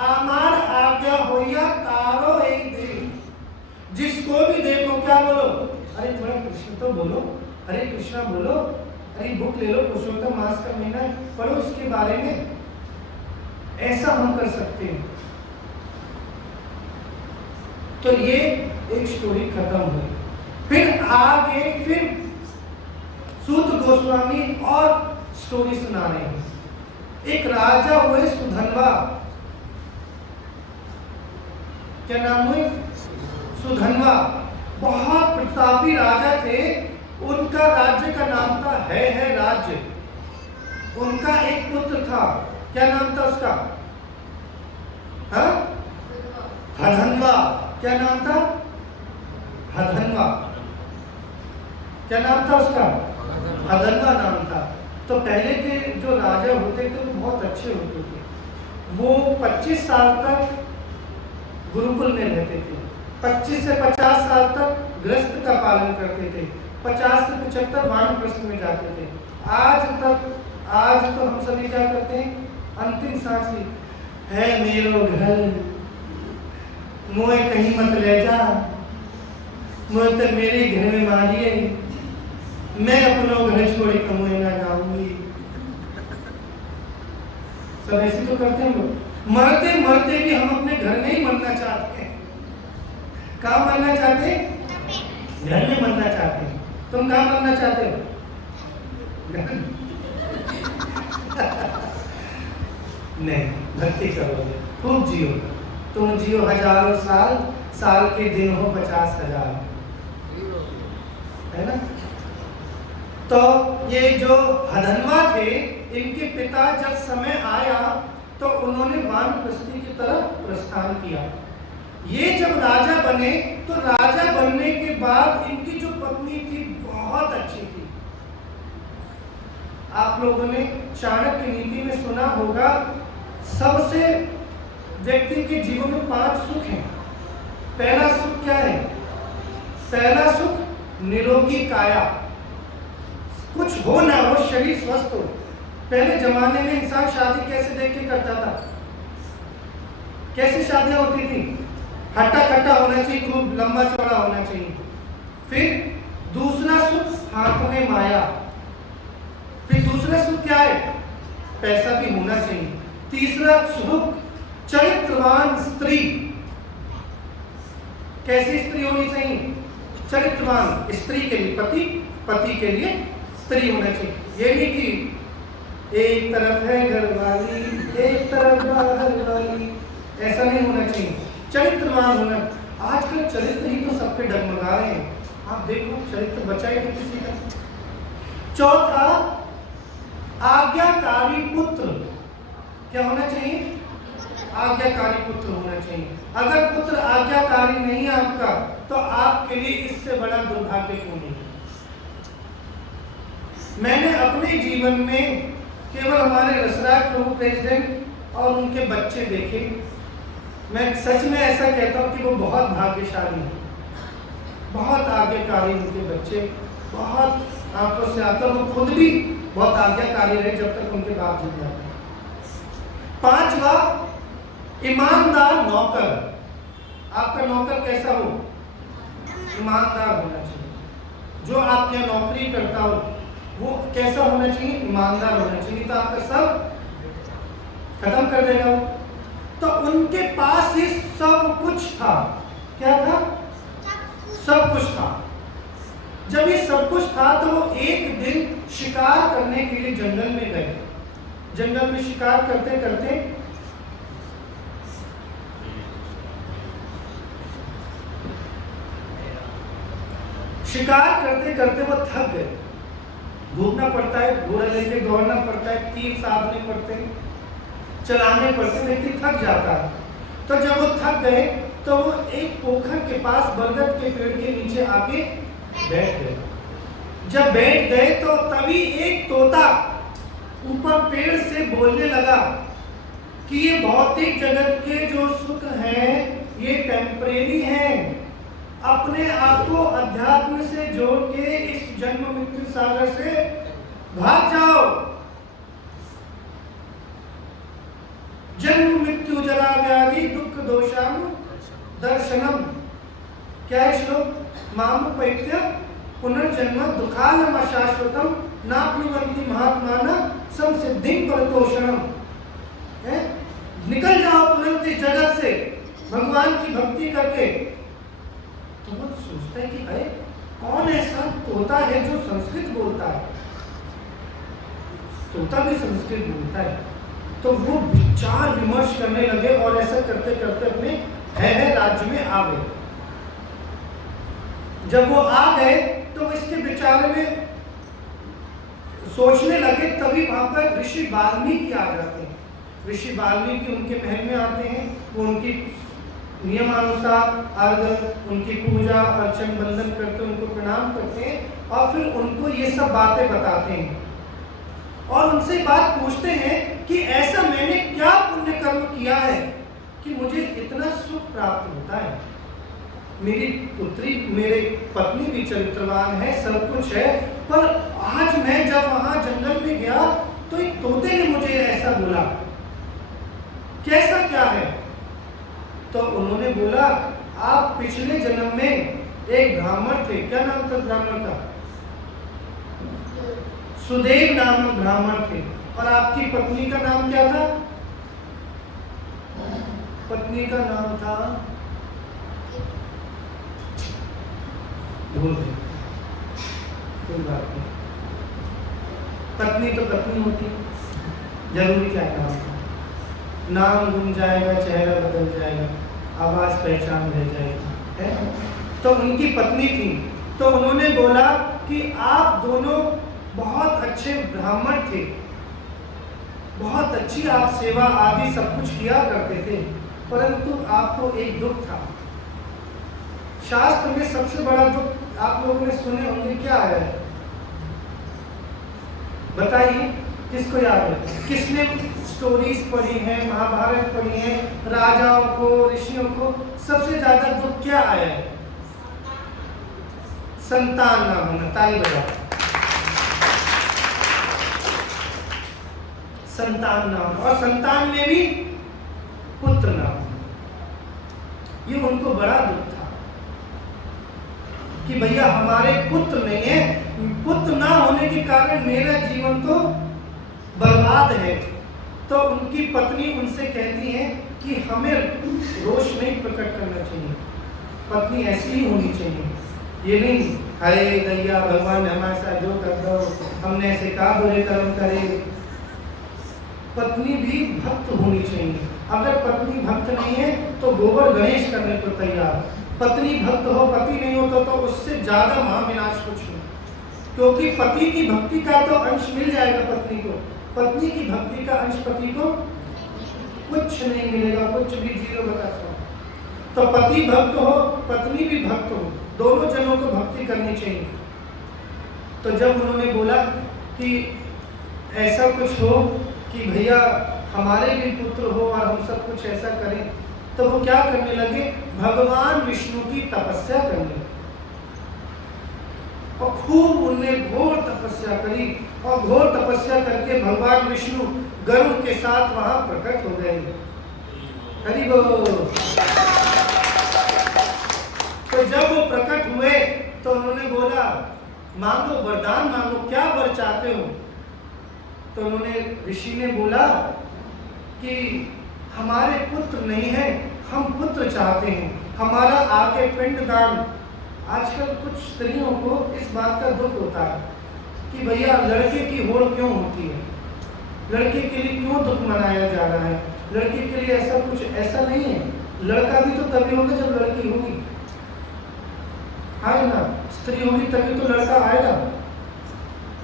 आमार आज्ञा होया तारो एक दे। जिसको भी देखो क्या बोलो? अरे थोड़ा कृष्ण तो बोलो, अरे कृष्णा बोलो, अरे बुक ले लो, पुरुषोत्तम मास का महीना पढ़ो इसके बारे में। ऐसा हम कर सकते हैं। तो ये एक स्टोरी खत्म हुई। फिर आगे फिर सूत गोस्वामी और स्टोरी सुना रहे हैं। एक राजा हुए सुधनवा, क्या नाम हुए? सुधनवा। बहुत प्रतापी राजा थे। उनका राज्य का नाम था है राज्य। उनका एक पुत्र था, क्या नाम था उसका? हाँ, हधन्वा। क्या नाम था? हधन्वा। क्या नाम था उसका? हधन्वा नाम था। तो पहले के जो राजा होते थे वो बहुत अच्छे होते थे। वो 25 साल तक गुरुकुल में रहते थे, 25 से 50 साल तक गृहस्थ का पालन करते थे, 50 से 75 वानप्रस्थ में जाते थे। आज तो हम सभी क्या करते हैं, अंतिम सांस ली है मेरो घर, मोए कहीं मत ले जा, मोए तो मेरे घर में मारिए, मैं अपना घर छोड़ के मोए ना जाऊंगी। सब ऐसे तो करते हैं लोग। मरते मरते भी हम अपने घर में ही मरना चाहते हैं। कहाँ मरना चाहते हैं? घर में मरना चाहते हैं। तुम कहाँ मरना चाहते हो? नहीं, भक्ति करो, खूब जियो। तुम जियो हजारों साल, साल के दिन हो 50,000, है ना? तो ये जो हधन्वा थे, इनके पिता जब समय आया तो उन्होंने वानप्रस्थी की तरफ प्रस्थान किया। ये जब राजा बने तो राजा बनने के बाद इनकी जो पत्नी थी बहुत अच्छी थी। आप लोगों ने चाणक्य नीति में सुना होगा, सबसे व्यक्ति के जीवन में 5 सुख हैं। पहला सुख क्या है? पहला सुख निरोगी काया, कुछ हो ना हो, शरीर स्वस्थ हो। पहले जमाने में इंसान शादी कैसे देख के करता था? कैसी शादियां होती थी? हट्टा कट्टा होना चाहिए, खूब लंबा चौड़ा होना चाहिए। फिर दूसरा सुख हाथ में माया। फिर दूसरा सुख क्या है? पैसा भी होना चाहिए। तीसरा सुख चरित्रवान स्त्री। कैसी स्त्री होनी चाहिए? चरित्रवान। स्त्री के लिए पति, पति के लिए स्त्री होना चाहिए। ये नहीं कि एक तरफ है घर वाली, एक तरफ बाहर वाली, ऐसा नहीं होना चाहिए। चरित्रवान होना। आजकल चरित्र ही तो सबके डगमगा रहे हैं। आप देखो चरित्र बचा ही नहीं किसी का। चौथा आज्ञाकारी पुत्र। क्या होना चाहिए? आज्ञाकारी पुत्र होना चाहिए। अगर पुत्र आज्ञाकारी नहीं है आपका, तो आपके लिए इससे बड़ा दुर्भाग्यपूर्ण है। मैंने अपने जीवन में केवल हमारे रसराज प्रभु प्रेसिडेंट और उनके बच्चे देखे। मैं सच में ऐसा कहता हूँ कि वो बहुत भाग्यशाली हैं, बहुत आज्ञाकारी उनके बच्चे, बहुत आंखों से आकर वो खुद भी बहुत आज्ञाकारी रहे जब तक उनके बाप जी जाते। 5वां ईमानदार नौकर। आपका नौकर कैसा हो? ईमानदार होना चाहिए। जो आपके यहाँ नौकरी करता हो वो कैसा होना चाहिए? ईमानदार होना चाहिए, तो आपका सब खत्म कर देगा वो। तो उनके पास ही सब कुछ था। क्या था? सब कुछ था। जब ये सब कुछ था तो वो एक दिन शिकार करने के लिए जंगल में गए। जंगल में शिकार करते करते वो थक गए। घूमना पड़ता है, घोड़ा लेके दौड़ना पड़ता है, तीर साधने पड़ते हैं, चलाने पड़ते हैं, व्यक्ति थक जाता है। तो जब वो थक गए तो वो एक पोखर के पास बरगद के पेड़ के नीचे आके बैठ गए। जब बैठ गए तो तभी एक तोता ऊपर पेड़ से बोलने लगा कि ये भौतिक जगत के जो सुख हैं ये टेम्परेरी हैं। अपने आप को अध्यात्म से जोड़ के इस जन्म मृत्यु सागर से भाग जाओ। जन्म मृत्यु जरा व्याधि दुख दोषानु दर्शनम। क्या है श्लोक? मामुपैत्य पुनर्जन्म दुखालम अशाश्वतम नाप्नुवन्ति महात्माना संसिद्धिं परतोषणम। निकल जाओ तुरंत इस जगत से भगवान की भक्ति करके। तो वो सोचता है कि अरे कौन ऐसा तोता है जो संस्कृत बोलता है? तोता भी संस्कृत बोलता है। तो वो विचार विमर्श करने लगे और ऐसा करते करते अपने है राज्य में आ गए। जब वो आ गए तो इसके विचार में सोचने लगे, तभी वहां पर ऋषि वाल्मीकि आ जाते हैं। ऋषि वाल्मीकि उनके महल में आते हैं। वो उनकी नियमानुसार अर्घ, उनकी पूजा अर्चन बंदन करते, उनको प्रणाम करते हैं और फिर उनको ये सब बातें बताते हैं और उनसे बात पूछते हैं कि ऐसा मैंने क्या पुण्य कर्म किया है कि मुझे इतना सुख प्राप्त होता है, मेरी पुत्री मेरे पत्नी भी चरित्रवान है, सब कुछ है, पर आज मैं जब वहां जंगल में गया तो एक तोते ने मुझे ऐसा बोला, कैसा क्या है? तो उन्होंने बोला आप पिछले जन्म में एक ब्राह्मण थे। क्या नाम था ब्राह्मण का? सुदेव नामक ब्राह्मण थे। और आपकी पत्नी का नाम क्या था? पत्नी का नाम था, भूल गए, कोई बात नहीं, पत्नी तो पत्नी होती, जरूरी क्या नाम था? नाम गुम जाएगा, चेहरा बदल जाएगा, आवाज पहचान रह जाएगी, है? तो उनकी पत्नी थी। तो उन्होंने बोला कि आप दोनों बहुत अच्छे ब्राह्मण थे, बहुत अच्छी आप सेवा आदि सब कुछ किया करते थे, परंतु आपको एक दुख था। शास्त्र में सबसे बड़ा दुख आप लोगों ने सुने होंगे, क्या है बताइए, किसको याद है? किसने स्टोरीज पढ़ी है, महाभारत पढ़ी है, राजाओं को, ऋषियों को सबसे ज्यादा दुख क्या आया है? संतान ना होना। ताली बजाओ। संतान ना होना, और संतान में भी पुत्र ना होना, ये उनको बड़ा दुख था कि भैया हमारे पुत्र नहीं है, पुत्र ना होने के कारण मेरा जीवन तो बर्बाद है। तो उनकी पत्नी उनसे कहती है कि हमें रोष नहीं प्रकट करना चाहिए, पत्नी ऐसी ही होनी चाहिए, ये नहीं अरे दैया भगवान हमारे साथ जो कर दो, हमने ऐसे कहा बुरे कर्म करे। पत्नी भी भक्त होनी चाहिए। अगर पत्नी भक्त नहीं है तो गोबर गणेश करने को तैयार। पत्नी भक्त हो, पति नहीं हो तो उससे ज्यादा महाविनाश कुछ नहीं, क्योंकि पति की भक्ति का तो अंश मिल जाएगा पत्नी को, पत्नी की भक्ति का अंश पति को कुछ नहीं मिलेगा, कुछ भी, 0 तो पति भक्त हो, पत्नी भी भक्त हो, दोनों जनों को भक्ति करनी चाहिए। तो जब उन्होंने बोला कि ऐसा कुछ हो कि भैया हमारे भी पुत्र हो और हम सब कुछ ऐसा करें, तो वो क्या करने लगे? भगवान विष्णु की तपस्या करने लगे और खूब उनने घोर तपस्या करी, और घोर तपस्या करके भगवान विष्णु गरुड़ के साथ वहां प्रकट हो गए। हरि बोल। तो जब वो प्रकट हुए तो उन्होंने बोला मांगो, वरदान मांगो, क्या वर चाहते हो? तो उन्होंने, ऋषि ने बोला कि हमारे पुत्र नहीं है, हम पुत्र चाहते हैं, हमारा आगे पिंडदान। आजकल कुछ स्त्रियों को इस बात का दुख होता है कि भैया लड़के की होड़ क्यों होती है, लड़के के लिए क्यों दुख मनाया जा रहा है, लड़के के लिए ऐसा कुछ, ऐसा नहीं है, लड़का भी तो तभी होगा जब लड़की होगी, है ना? स्त्री होगी तभी तो लड़का आएगा।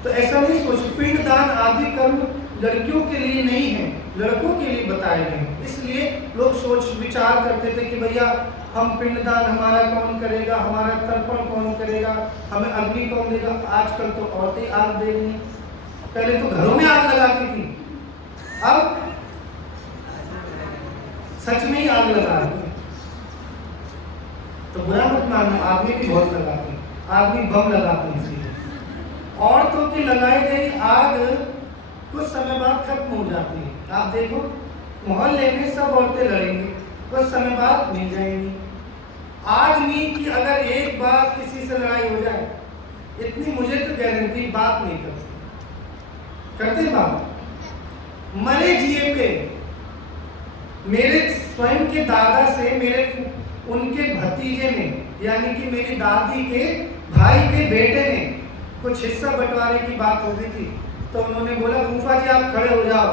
तो ऐसा नहीं सोच, पिंडदान आदि कर्म लड़कियों के लिए नहीं है, लड़कों के लिए बताए गए हैं। इसलिए लोग सोच विचार करते थे कि भैया हम पिंडदान हमारा कौन करेगा, हमारा तर्पण कौन करेगा, हमें अग्नि कौन देगा। आजकल तो औरतें आग दे रही हैं, पहले तो घरों में आग लगाती थी, अब सच में ही आग लगा रही है। तो बुरा मत मानो, आदमी भी बहुत लगाते हैं, आदमी बम लगाते हैं। इसलिए औरतों की लगाई गई आग कुछ समय बाद खत्म हो जाती है। आप देखो मोहल्ले में सब औरतें लड़ेंगी, कुछ समय बाद मिल जाएंगी। आदमी की अगर एक बार किसी से लड़ाई हो जाए, इतनी मुझे तो गारंटी बात नहीं करते बात, मरे जिए पे। मेरे स्वयं के दादा से मेरे उनके भतीजे ने, यानी कि मेरी दादी के भाई के बेटे ने कुछ हिस्सा बंटवारे की बात हो गई थी, तो उन्होंने बोला फूफा जी आप खड़े हो जाओ।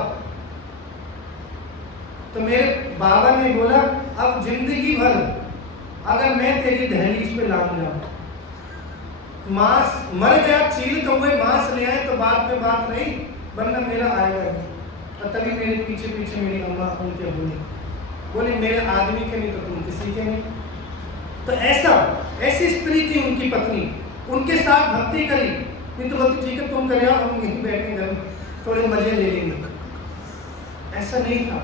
तो मेरे बाबा ने बोला अब जिंदगी भर अगर मैं तेरी दहलीज पे लाऊं जाऊं, मांस मर गया, चील तो हुए, मांस ले आए तो बात में बात नहीं, वरना मेरा आएगा। और तभी मेरे पीछे पीछे मेरी अम्मा उनके बोली मेरे आदमी के नहीं तो तुम किसी के नहीं। तो ऐसी स्त्री थी उनकी पत्नी, उनके साथ भक्ति करी, नहीं तो बोलती ठीक है तुम करे, हम यहीं बैठे घर में थोड़े मजे ले लेंगे। ऐसा नहीं था।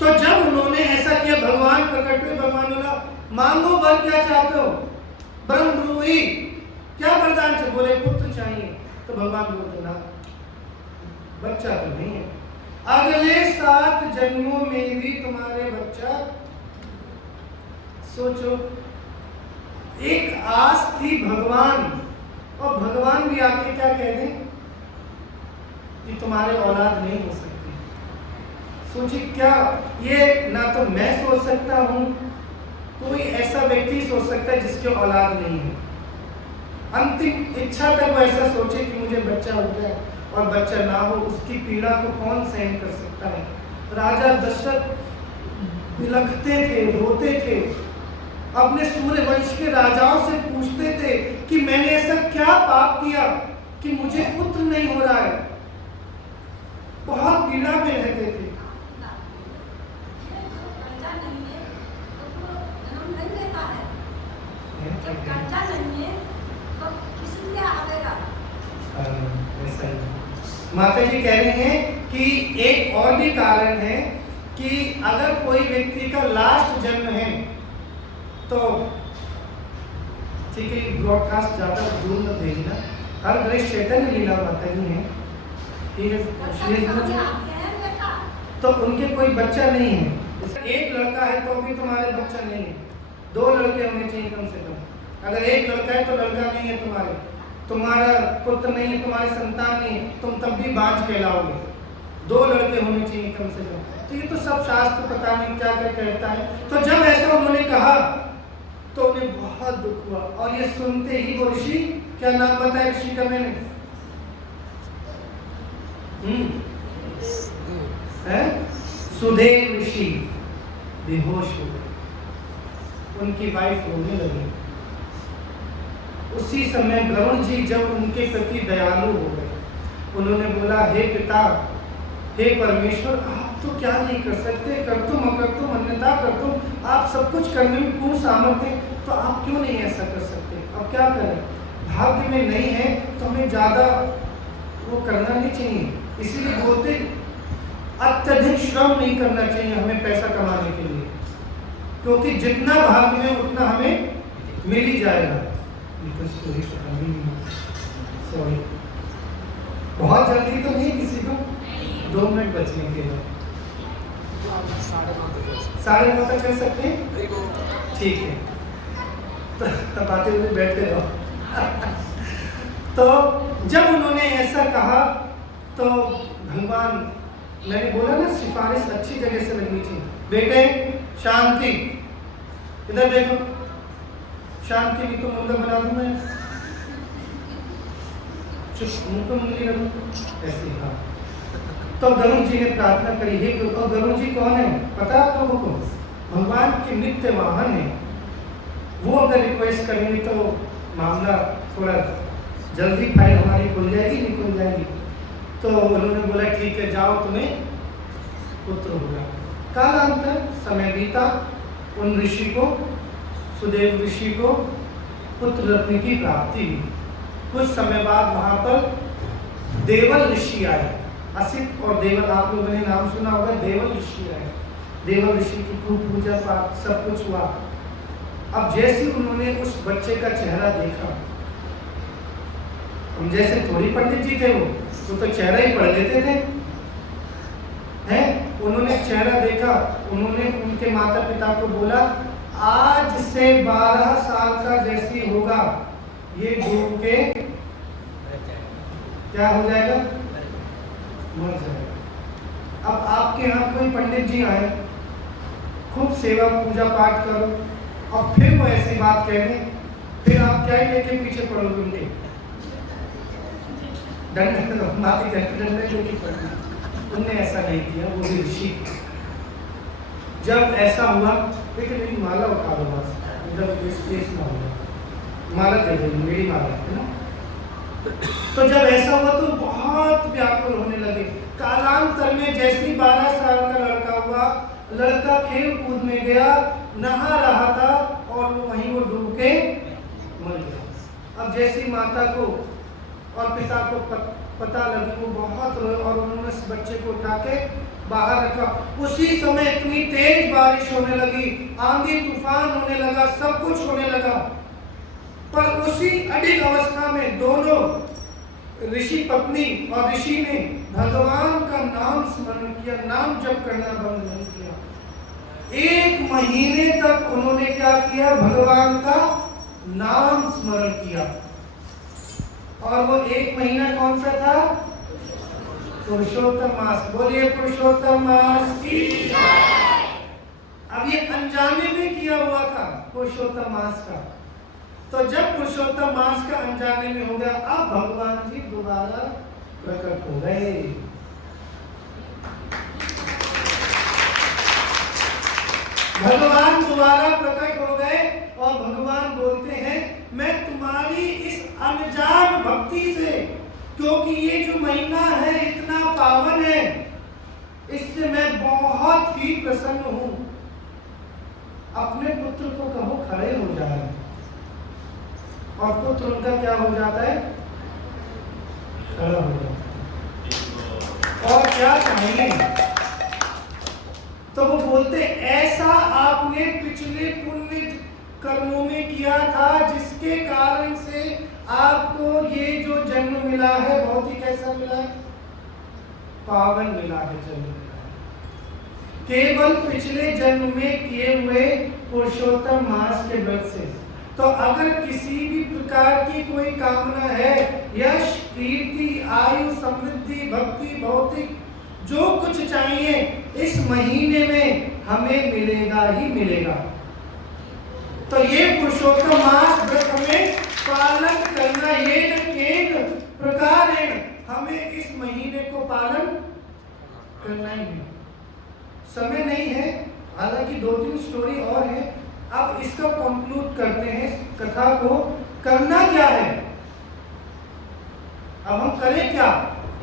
तो जब उन्होंने ऐसा किया, भगवान प्रकट हुए, भगवान बोला मांगो वर क्या चाहते हो, ब्रह्मरूही क्या वरदान चाहिए, बोले पुत्र चाहिए। तो भगवान बोलते ना बच्चा तो नहीं है, अगले 7 जन्मों में भी तुम्हारे बच्चा। सोचो, एक आस थी भगवान, और भगवान भी आके क्या कह दें कि तुम्हारे औलाद नहीं हो सकती। सोचिए क्या, ये ना तो मैं सोच सकता हूं, कोई ऐसा व्यक्ति सोच सकता है जिसके औलाद नहीं है। अंतिम इच्छा तक वो ऐसा सोचे कि मुझे बच्चा हो जाए, और बच्चा ना हो, उसकी पीड़ा को कौन सहन कर सकता है। राजा दशरथ बिलखते थे, रोते थे, अपने सूर्यवंश के राजाओं से पूछते थे कि मैंने ऐसा क्या पाप किया कि मुझे पुत्र नहीं हो रहा है। बहुत पीड़ा में रहते थे। माता जी कह रही हैं कि एक और भी कारण है कि अगर कोई व्यक्ति का लास्ट जन्म है तो ठीक है, ब्रॉडकास्ट ज्यादा दूर मत भेजना। हर गणेश चैतन्य लीला माता जी हैं, ठीक है, तो उनके कोई बच्चा नहीं है। एक लड़का है तो भी तुम्हारे बच्चा नहीं है, 2 लड़के होने चाहिए कम से कम। अगर एक लड़का है तो लड़का नहीं है तुम्हारा पुत्र नहीं है, तुम्हारी संतान नहीं है, तुम तब भी बांझ कहलाओगे। 2 लड़के होने चाहिए कम से कम। तो ये तो सब शास्त्र पता नहीं क्या क्या कहता है। तो जब ऐसा उन्होंने कहा तो उन्हें बहुत दुख हुआ, और ये सुनते ही वो ऋषि, क्या नाम बताया ऋषि का मैंने, सुदेव ऋषि बेहोश हो गए। उनकी वाइफ रोने लगी। उसी समय गरुड़ जी जब उनके प्रति दयालु हो गए, उन्होंने बोला हे पिता, हे परमेश्वर, आप तो क्या नहीं कर सकते, कर तुम अकर तुम अन्यथा कर तुम, आप सब कुछ करने में पूर्ण सामर्थ्य है, तो आप क्यों नहीं ऐसा कर सकते। अब क्या करें, भाग्य में नहीं है तो हमें ज्यादा वो करना नहीं चाहिए। इसीलिए बोलते अत्यधिक श्रम नहीं करना चाहिए हमें पैसा कमाने के लिए, क्योंकि जितना भाग्य में उतना हमें मिल ही जाएगा। स्टोरी पता नहीं, सॉरी, बहुत जल्दी तो नहीं किसी को, 2 मिनट बचने के लिए 9:30 तक कर सकते हैं, ठीक है, तो बातें हुए बैठते रहो। तो जब उन्होंने ऐसा कहा तो भगवान, मैंने बोला ना सिफारिश अच्छी जगह से लगनी चाहिए। बेटे शांति, इधर देखो, शांति भी तो मुर्गा बना दूं मैं, चुप मुंह पे मुंगली रखूं, ऐसे हाँ। तो गरुड़ जी ने प्रार्थना करी, हे गुरु। और गरुड़ जी कौन है पता है आप लोगों को, भगवान के नित्य वाहन है। वो अगर रिक्वेस्ट करेंगे तो मामला थोड़ा जल्दी फाइल हमारी खुल जाएगी, नहीं खुल जाएगी। तो उन्होंने बोला ठीक है जाओ, तुम्हें पुत्र होगा। कालांतर समय बीता, उन ऋषि को, सुदेव ऋषि को पुत्र रत्न की प्राप्ति हुई। कुछ समय बाद वहां पर देवल ऋषि आए। असित और देवल, आप लोगों ने नाम सुना होगा, देवल ऋषि आए। देवल ऋषि की खूब पूजा पाठ सब कुछ हुआ। अब जैसे उन्होंने उस बच्चे का चेहरा देखा, हम जैसे थोड़ी पंडित जी थे, वो तो चेहरा ही पढ़ लेते थे हैं। उन्होंने चेहरा देखा, उन्होंने उनके माता पिता को बोला आज से 12 साल का जैसी होगा ये डूब के क्या हो जाएगा, मर जाएगा। अब आपके यहाँ कोई पंडित जी आए, खूब सेवा पूजा पाठ करो, और फिर वो ऐसी बात कह दें, फिर आप क्या ही लेके पीछे पड़ोगे उनके, दंड माफी लेके पड़ोगे। उनने ऐसा नहीं किया, वो भी ऋषि। जब ऐसा हुआ, लेकिन मेरी माला उठा दो बस, मतलब स्पेस ना हो, माला दे दो, मेरी माला है ना। तो जब ऐसा हुआ तो बहुत व्याकुल होने लगे। कालांतर में जैसे 12 साल का लड़का हुआ, लड़का खेल कूद में गया, नहा रहा था और वहीं वो डूब के मर गया। अब जैसी माता को और पिता को पता लगी, वो बहुत रोए और उन्होंने उस बच्चे को उठा के बाहर रखा। उसी समय इतनी तेज बारिश होने लगी, आंधी तूफान होने लगा, सब कुछ होने लगा। पर उसी अडिग अवस्था में दोनों ऋषि पत्नी और ऋषि ने भगवान का नाम स्मरण किया, नाम जप करना बंद नहीं किया। 1 महीने तक उन्होंने क्या किया, भगवान का नाम स्मरण किया। और वो 1 महीना कौन सा था, पुरुषोत्तम मास। बोलिए पुरुषोत्तम मास की जय। अब ये अनजाने में किया हुआ था पुरुषोत्तम मास का, तो जब पुरुषोत्तम मास का अनजाने में हो गया, अब भगवान जी दोबारा प्रकट हो गए। भगवान दोबारा प्रकट हो गए और भगवान बोलते हैं, मैं तुम्हारी इस अनजान भक्ति से, क्योंकि ये जो महीना है इतना पावन है, इससे मैं बहुत ही प्रसन्न हूं। अपने पुत्र को कहो खड़े हो जाए, और पुत्र उनका क्या हो जाता है, खड़ा हो जाता है। और क्या चाहिए, तो वो बोलते, ऐसा आपने पिछले पुण्य कर्मों में किया था, जिसके कारण से आपको ये जो जन्म मिला है, बहुत ही कैसा मिला है, पावन मिला है जन्म मिला है, केवल पिछले जन्म में किए हुए पुरुषोत्तम मास के व्रत से। तो अगर किसी भी प्रकार की कोई कामना है, यश, कीर्ति, आयु, समृद्धि, भक्ति, भौतिक, जो कुछ चाहिए इस महीने में हमें मिलेगा ही मिलेगा। तो ये पुरुषोत्तम मास व्रत हमें पालन करना, ये केन प्रकार है, हमें इस महीने को पालन करना ही है। समय नहीं है, हालांकि 2-3 स्टोरी और है। अब इसका कंक्लूड करते हैं कथा को। करना क्या है, अब हम करें क्या,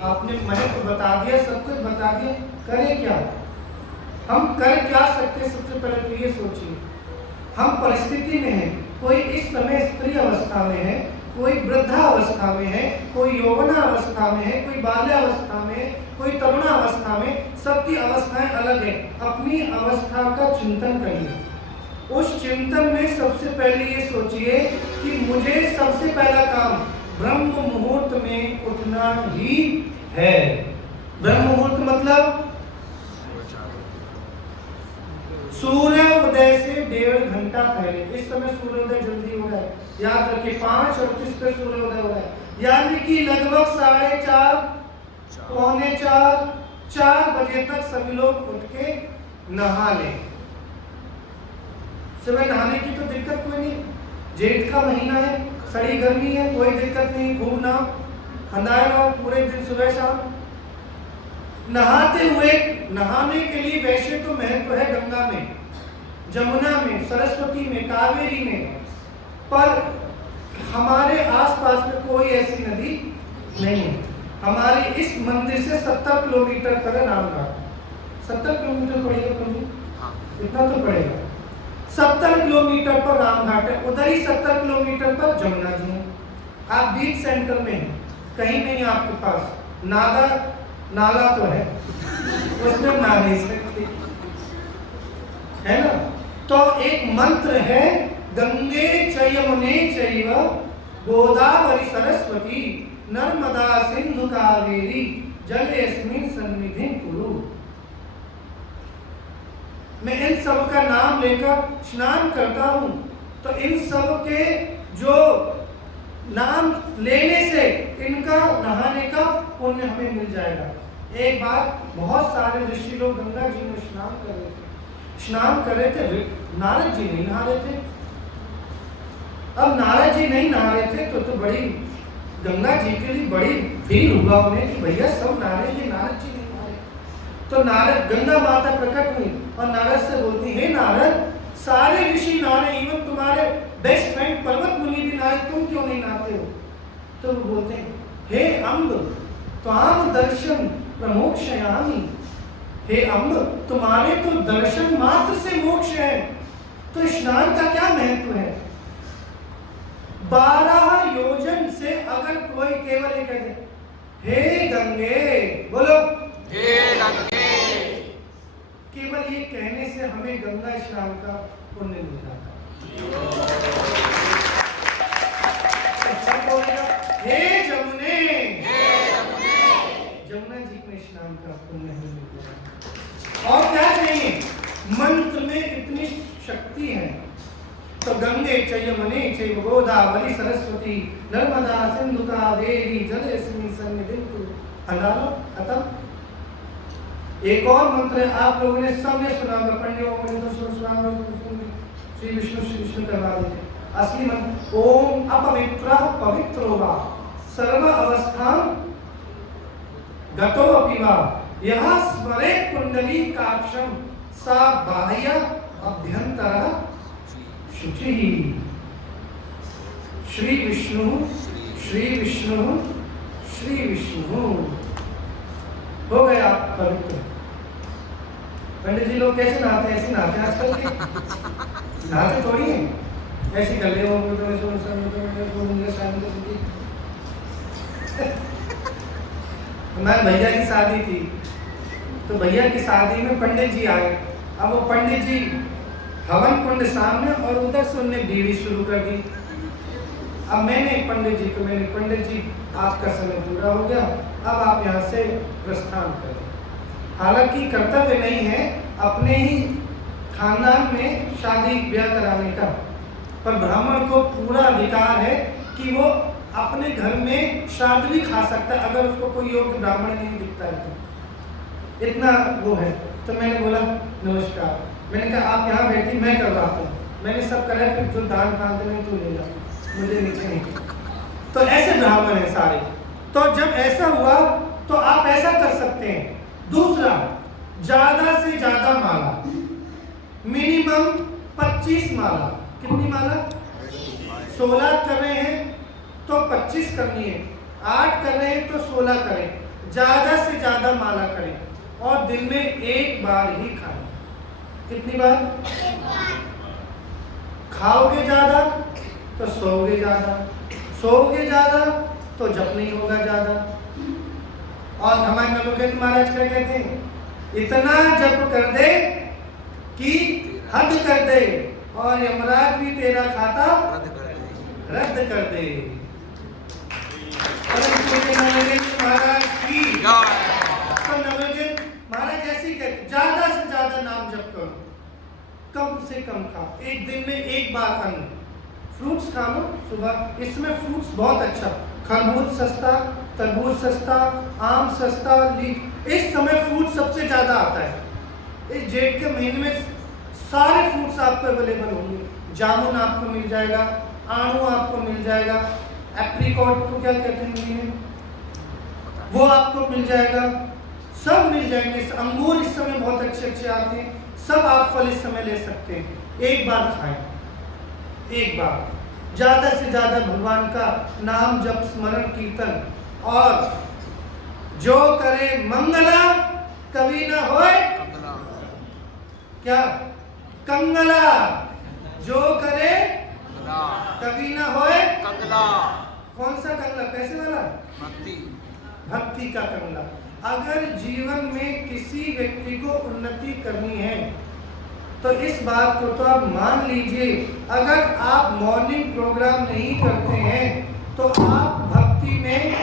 आपने मैंने तो बता दिया, सब कुछ बता दिया, करें क्या, हम कर क्या सकते। सबसे पहले तो ये सोचिए, हम परिस्थिति में हैं, कोई इस समय स्त्री अवस्था में है, कोई वृद्धावस्था में है, कोई यौवनावस्था में है, कोई बाल्यावस्था में, कोई तरुणावस्था में, सबकी अवस्थाएं अलग है। अपनी अवस्था का चिंतन करिए। उस चिंतन में सबसे पहले ये सोचिए कि मुझे सबसे पहला काम ब्रह्म मुहूर्त में उठना ही है। ब्रह्म मुहूर्त मतलब सूर्य उदय से 1.5 घंटा पहले। इस समय सूर्योदय जल्दी हो रहा है, याद रखिए 5:38 पे सूर्योदय हो रहा है, यानी कि लगभग 4:30, 3:45, 4 बजे तक सभी लोग उठ के नहा लें। सुबह नहाने की तो दिक्कत कोई नहीं, जेठ का महीना है, सड़ी गर्मी है, कोई दिक्कत नहीं, घूमना हंदाए रहो पूरे दिन सुबह शाम। नहाते हुए, नहाने के लिए वैसे तो महत्व है गंगा में, जमुना में, सरस्वती में, कावेरी में, पर हमारे आसपास में कोई ऐसी नदी नहीं है। हमारे इस मंदिर से 70 किलोमीटर पर है रामघाट। 70 किलोमीटर पड़ेगा प्रभु, इतना तो पड़ेगा। 70 किलोमीटर पर रामघाट है, उधर ही 70 किलोमीटर पर जमुना जी है। आप बीच सेंटर में हैं, कहीं नहीं आपके पास नाला तो है, उसमें नहा नहीं सकते, है ना। तो एक मंत्र है, गंगे च यमुने चैव गोदावरी सरस्वती नर्मदा सिंधु कावेरी जलेस्मिन् सन्निधिं कुरु। मैं इन सब का नाम लेकर स्नान करता हूं, तो इन सब के जो नाम लेने से इनका नहाने का पुण्य हमें मिल जाएगा। एक बार बहुत सारे ऋषि लोग गंगा जी में स्नान कर रहे थे, नारद जी नहीं नहा रहे थे। अब नारद जी नहीं नहा रहे थे तो बड़ी गंगा जी के लिए बड़ी फील हुआ उन्हें कि भैया सब नहा रहे, ये नारद जी नहीं नहा रहे। तो नारद, गंगा माता प्रकट हुई और नारद से बोलती, हे नारद, सारे ऋषि नहा रहे, इवन तुम्हारे बेस्ट फ्रेंड पर्वत मुनि भी नहाए, तुम क्यों नहीं नहाते हो। तो वो बोलते हैं, हे अम्ब त्वाम दर्शन प्रमोक्षयामि, हे अम्ब तुम्हारे तो दर्शन मात्र से मोक्ष है, तो स्नान का क्या महत्व है। 12 योजन से अगर कोई केवल ये कहते, हे गंगे, बोलो हे गंगे। केवल ये कहने से हमें गंगा स्नान का पुण्य मिल जाता है। हे जमुने, जमुना जी में स्नान का पुण्य मिल जाता। और क्या चाहिए? मंत्र में इतनी शक्ति है। तो गंगे चयमने चैव गोदावरी सरस्वती नर्मदा सिंधु कावेरी जलेस्मिन् सन्निधिं कुरु। खत्म। एक और मंत्र है, आप लोगों ने सबने सुना होगा, पंडितों को श्री विष्णु करवा देते। असली मंत्र ओम अपवित्रः पवित्रो वा सर्व अवस्थां गतो अपि वा यः स्मरेत् पुंडरीकाक्षं सा बाह्य अभ्यंतरः शुचिः। श्री विष्णु श्री विष्णु श्री विष्णु हो गया पवित्र। पंडित जी लोग कैसे नहाते हैं? ऐसे नहाते हैं आजकल के? नहाते थोड़ी हैं, ऐसे गले हो हमारे भैया की शादी थी, तो भैया की शादी में पंडित जी आए। अब वो पंडित जी हवन कुंड सामने और उधर से उन्होंने बीड़ी शुरू कर दी। अब मैंने पंडित जी आपका समय पूरा हो गया, अब आप यहाँ से प्रस्थान करें। हालांकि कर्तव्य नहीं है अपने ही खानदान में शादी ब्याह कराने का, पर ब्राह्मण को पूरा अधिकार है कि वो अपने घर में श्राद्ध भी खा सकता है अगर उसको कोई योग्य ब्राह्मण नहीं दिखता है तो। इतना वो है। तो मैंने बोला नमस्कार, मैंने कहा आप यहाँ बैठी, मैं करवाता हूँ। मैंने सब करा, फिर जो दान कांद में तो ले ला, मुझे नीचे नहीं। तो ऐसे ब्राह्मण है सारे। तो जब ऐसा हुआ तो आप ऐसा कर सकते हैं। दूसरा, ज्यादा से ज्यादा माला, मिनिमम 25 माला। कितनी माला? 16 कर रहे हैं तो 25 करनी है, 8 कर रहे हैं तो 16 करें। ज्यादा से ज्यादा माला करें और दिन में एक बार ही खाएं। कितनी बार? खाओगे ज्यादा तो सोओगे ज्यादा, सोओगे ज्यादा तो जप नहीं होगा ज्यादा। और हमारे नवोदय महाराज क्या कहते हैं? इतना जप कर दे कि हद कर दे और यमराज भी तेरा खाता रद्द कर दे। महाराज की तो नवोदय महाराज ऐसे कहते, ज्यादा से ज्यादा नाम जप करो, कम से कम खाओ, एक दिन में एक बार अन्न। फ्रूट्स खा लो सुबह, इसमें फ्रूट्स बहुत अच्छा, खरबूज सस्ता, तरबूज सस्ता, आम सस्ता, लीची। इस समय फ्रूट सबसे ज्यादा आता है। इस जेठ के महीने में सारे फ्रूट्स आपको अवेलेबल होंगे। जामुन आपको मिल जाएगा, आड़ू आपको मिल जाएगा, एप्रिकॉट को क्या कहते हैं हिंदी में, वो आपको मिल जाएगा, सब मिल जाएंगे। अंगूर इस समय बहुत अच्छे अच्छे आते हैं, सब आप फल इस समय ले सकते हैं। एक बार खाएं, एक बार। ज्यादा से ज्यादा भगवान का नाम जप, स्मरण, कीर्तन। और जो करे मंगला कभी ना होए क्या? कंगला। जो करे कभी ना होए कंगला। कौन सा कंगला? पैसे वाला? भक्ति का कंगला। अगर जीवन में किसी व्यक्ति को उन्नति करनी है तो इस बात को तो आप मान लीजिए, अगर आप मॉर्निंग प्रोग्राम नहीं करते हैं तो आप भक्ति में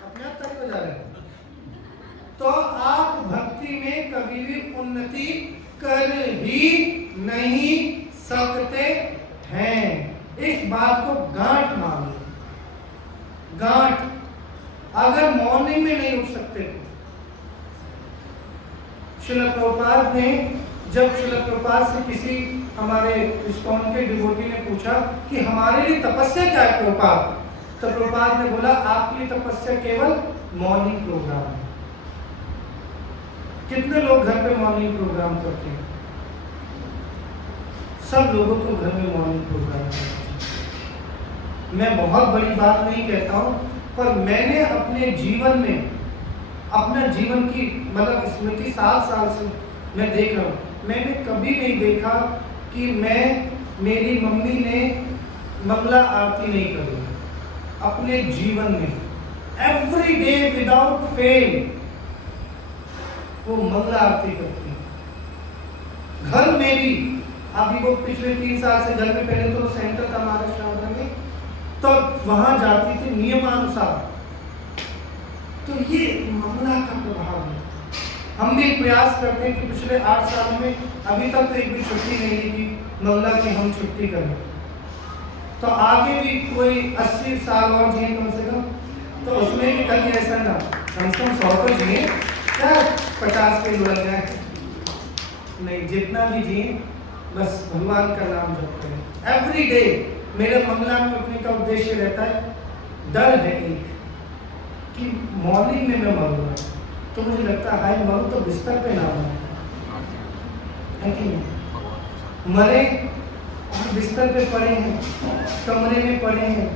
अपने आप तक हो जा रहे हैं, तो आप भक्ति में कभी भी उन्नति कर ही नहीं सकते हैं। इस बात को गांठ मान लो, गांठ। अगर मॉर्निंग में नहीं उठ सकते तो श्रील प्रभुपाद ने, जब श्रील प्रभुपाद से किसी हमारे इस्कॉन के डिवोटी ने पूछा कि हमारे लिए तपस्या क्या है प्रभुपाद, तो प्रभुपाद ने बोला आपके लिए तपस्या केवल मॉर्निंग प्रोग्राम है। कितने लोग घर पे मॉर्निंग प्रोग्राम करते हैं? सब लोगों को घर में मॉर्निंग प्रोग्राम करते हैं। मैं बहुत बड़ी बात नहीं कहता हूं, पर मैंने अपने जीवन में, अपना जीवन की मतलब स्मृति 7 साल से मैं देख रहा हूँ, मैंने कभी नहीं देखा कि मेरी मम्मी ने मंगला आरती नहीं करी। अपने जीवन में एवरी डे विदाउट फेल वो मंगला आरती करती है। घर में भी अभी वो पिछले 3 साल से घर में, पहले तो सेंटर था महाराष्ट्र में, तो वहां जाती थी नियमानुसार। तो ये मंगला का प्रभाव है। हम भी प्रयास करते हैं कि पिछले 8 साल में अभी तक तो एक भी छुट्टी नहीं ली कि मंगला की हम छुट्टी करें। तो आगे भी कोई 80 साल और जिए कम से कम, तो उसमें भी कभी ऐसा ना, कम से कम 100 तो जिए, क्या 50 के लग जाए, नहीं, जितना भी जिए बस भगवान का नाम जप करें एवरी डे। मेरे मंगला में उठने का उद्देश्य रहता है, डर है एक कि मॉर्निंग में मैं मरूंगा, तो मुझे लगता है हाय मरूं तो बिस्तर पे ना मरूं, है कि नहीं? मरे और बिस्तर पे पड़े हैं, कमरे में पड़े हैं,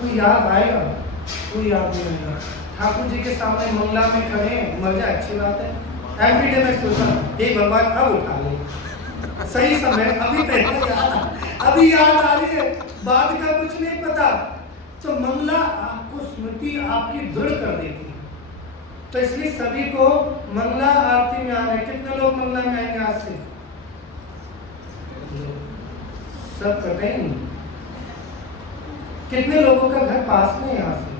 कोई याद आएगा? कोई याद नहीं आएगा। ठाकुर जी के सामने मंगला में खड़े हैं, मर जाए अच्छी बात है। एवरी डे मैं सोचता हे भगवान अब उठा ले, सही समय अभी तक अभी याद आ रही है, बाद का कुछ नहीं पता। तो मंगला आपको स्मृति आपकी दृढ़ कर देती है। तो इसलिए सभी को मंगला आरती में आना है। कितने लोग मंगला में आएंगे आज से? सब कटे नहीं। कितने लोगों का घर पास में है यहाँ से?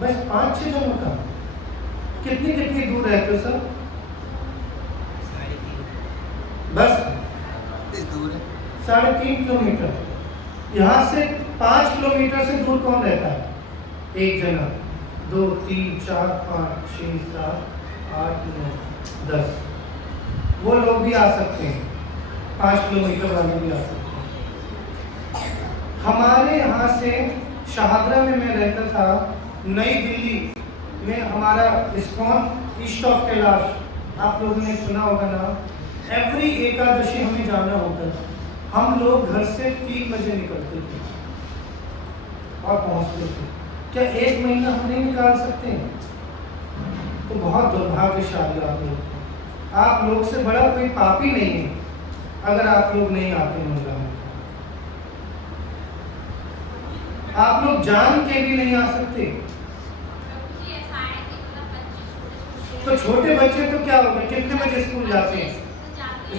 बस 5-6 जनों का। कितनी कितनी दूर रहते हो सब? बस दूर है 3.5 किलोमीटर। यहाँ से 5 किलोमीटर से दूर कौन रहता है? एक जना, 2, 3, 4, 5, 6, 7, 8, 9, 10। वो लोग भी आ सकते हैं, 5 किलोमीटर वाले भी आ सकते हैं। हमारे यहाँ से शाहदरा में मैं रहता था, नई दिल्ली में हमारा इस्कॉन ईस्ट ऑफ कैलाश, आप लोगों ने सुना होगा ना। एवरी एकादशी हमें जाना होता था। हम लोग घर से 3 बजे निकलते थे और पहुंचते थे। क्या 1 महीना हम नहीं निकाल सकते हैं? तो बहुत दुर्भाग्यशाली आप लोग से बड़ा कोई पापी नहीं है अगर आप लोग नहीं आते मंगला में। आप लोग जान के भी नहीं आ सकते। तो छोटे बच्चे तो क्या होगा, कितने बजे स्कूल जाते हैं?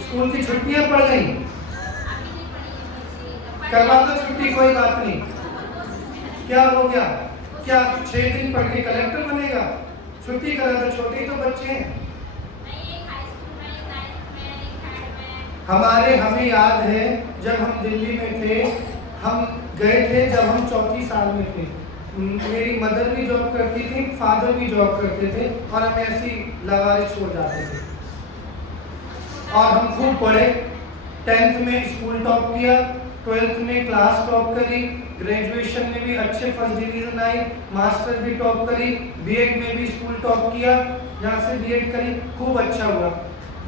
स्कूल की छुट्टियां पड़ गई, करवा दो छुट्टी, कोई बात नहीं। क्या हो गया? क्या 6 दिन पढ़ के कलेक्टर बनेगा? छुट्टी करा दो, छोटे तो बच्चे हैं। हमें याद है जब हम दिल्ली में थे, हम गए थे जब हम 34 साल में थे। मेरी मदर भी जॉब करती थी, फादर भी जॉब करते थे, और हम ऐसी लावारिस छोड़ जाते थे। और हम खूब पढ़े, 10th में स्कूल टॉप किया, 12th में क्लास टॉप करी, ग्रेजुएशन में भी अच्छे फर्स्ट डिवीजन आई, मास्टर भी टॉप करी, बीएड में भी स्कूल टॉप किया, यहाँ से बीएड करी, खूब अच्छा हुआ।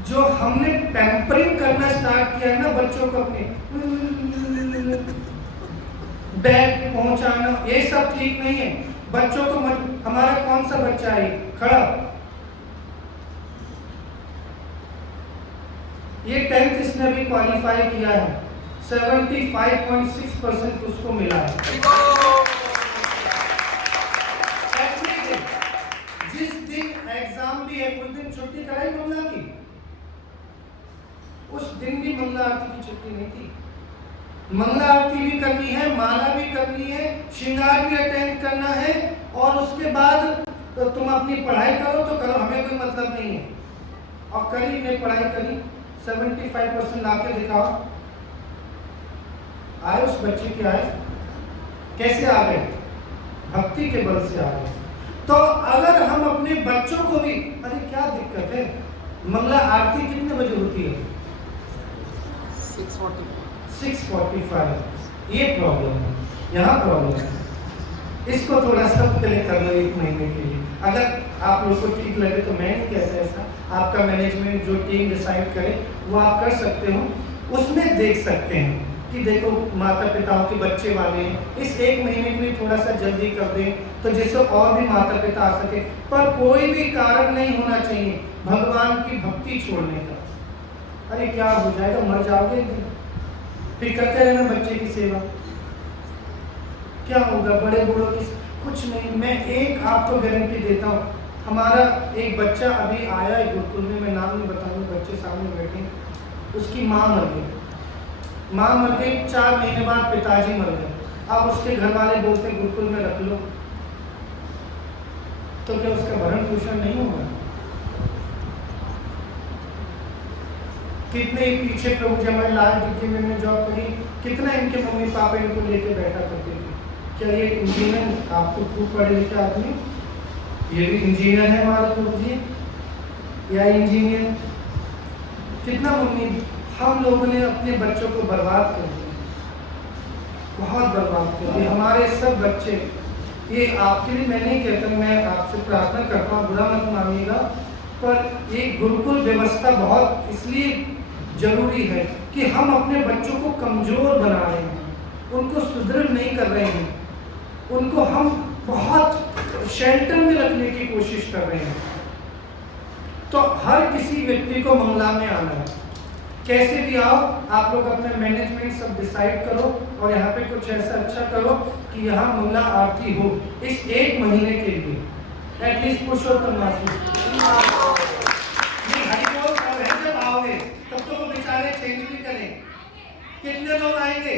जो हमने पैम्परिंग करना स्टार्ट किया है ना बच्चों को, अपने बैग पहुंचाना, ये सब ठीक नहीं है। बच्चों को हमारा कौन सा बच्चा है खड़ा, ये 10th इसने भी क्वालिफाई किया है, 75.6% उसको मिला है। जिस दिन एग्जाम भी है उस दिन छुट्टी कराई मंगला की, उस दिन भी मंगला आरती की छुट्टी नहीं थी। मंगला आरती भी करनी है, माला भी करनी है, श्रृंगार भी अटेंड करना है, और उसके बाद तो तुम अपनी पढ़ाई करो तो करो, हमें कोई मतलब नहीं है। और करी ने पढ़ाई करी, 75% ला के दिखाओ। आए उस बच्चे के, आए कैसे आ गए? भक्ति के बल से आ गए। तो अगर हम अपने बच्चों को भी, अरे क्या दिक्कत है, मंगला आरती कितने बजे होती है? 6:45। ये प्रॉब्लम है, यहाँ प्रॉब्लम है। इसको थोड़ा सा पहले कर लो 1 महीने के लिए। अगर आप लोग को ठीक लगे तो मैं नहीं कहता ऐसा, आपका मैनेजमेंट जो टीम डिसाइड करे वो आप कर सकते हो। उसमें देख सकते हैं कि देखो माता पिताओं के बच्चे वाले हैं, इस 1 महीने के लिए थोड़ा सा जल्दी कर दें तो जिससे और भी माता पिता आ सके। पर कोई भी कारण नहीं होना चाहिए भगवान की भक्ति छोड़ने का। अरे क्या हो जाएगा, मर जाओगे, फिर करते रहना बच्चे की सेवा। क्या होगा बड़े बूढ़ों की? कुछ नहीं। मैं एक आपको गारंटी देता हूँ, हमारा एक बच्चा अभी आया है गुरुकुल में, मैं नाम नहीं बताऊंगा, बच्चे सामने बैठे, उसकी माँ मर गई। माँ मर गई, 4 महीने बाद पिताजी मर गए। अब उसके घर वाले बोलते गुरुकुल में रख लो, तो क्या उसका भरण पोषण नहीं होगा? कितने पीछे प्रभु जब मैं लाल डिग्री में जॉब करी, कितना इनके मम्मी पापा इनको लेके बैठा करते थे। क्या ये इंजीनियर, आपको खूब पढ़े लिखे आदमी, ये भी इंजीनियर है हमारे प्रभु जी, या इंजीनियर? कितना मम्मी, हम लोगों ने अपने बच्चों को बर्बाद कर दिया, बहुत बर्बाद कर दिया हमारे सब बच्चे। ये आपके लिए मैं नहीं कहता, मैं आपसे प्रार्थना करता हूँ, बुरा मत मानिएगा, पर एक गुरुकुल व्यवस्था बहुत इसलिए जरूरी है कि हम अपने बच्चों को कमजोर बना रहे हैं, उनको सुदृढ़ नहीं कर रहे हैं, उनको हम बहुत शेल्टर में रखने की कोशिश कर रहे हैं। तो हर किसी व्यक्ति को मंगला में आना है, कैसे भी आओ, आप लोग अपने मैनेजमेंट सब डिसाइड करो और यहाँ पे कुछ ऐसा अच्छा करो कि यहाँ मंगला आरती हो इस 1 महीने के लिए, एटलीस्ट पुरुषोत्तम मासी। हरिबोल जब आओगे तब तो वो बेचारे चेंज भी करें। कितने लोग आएंगे?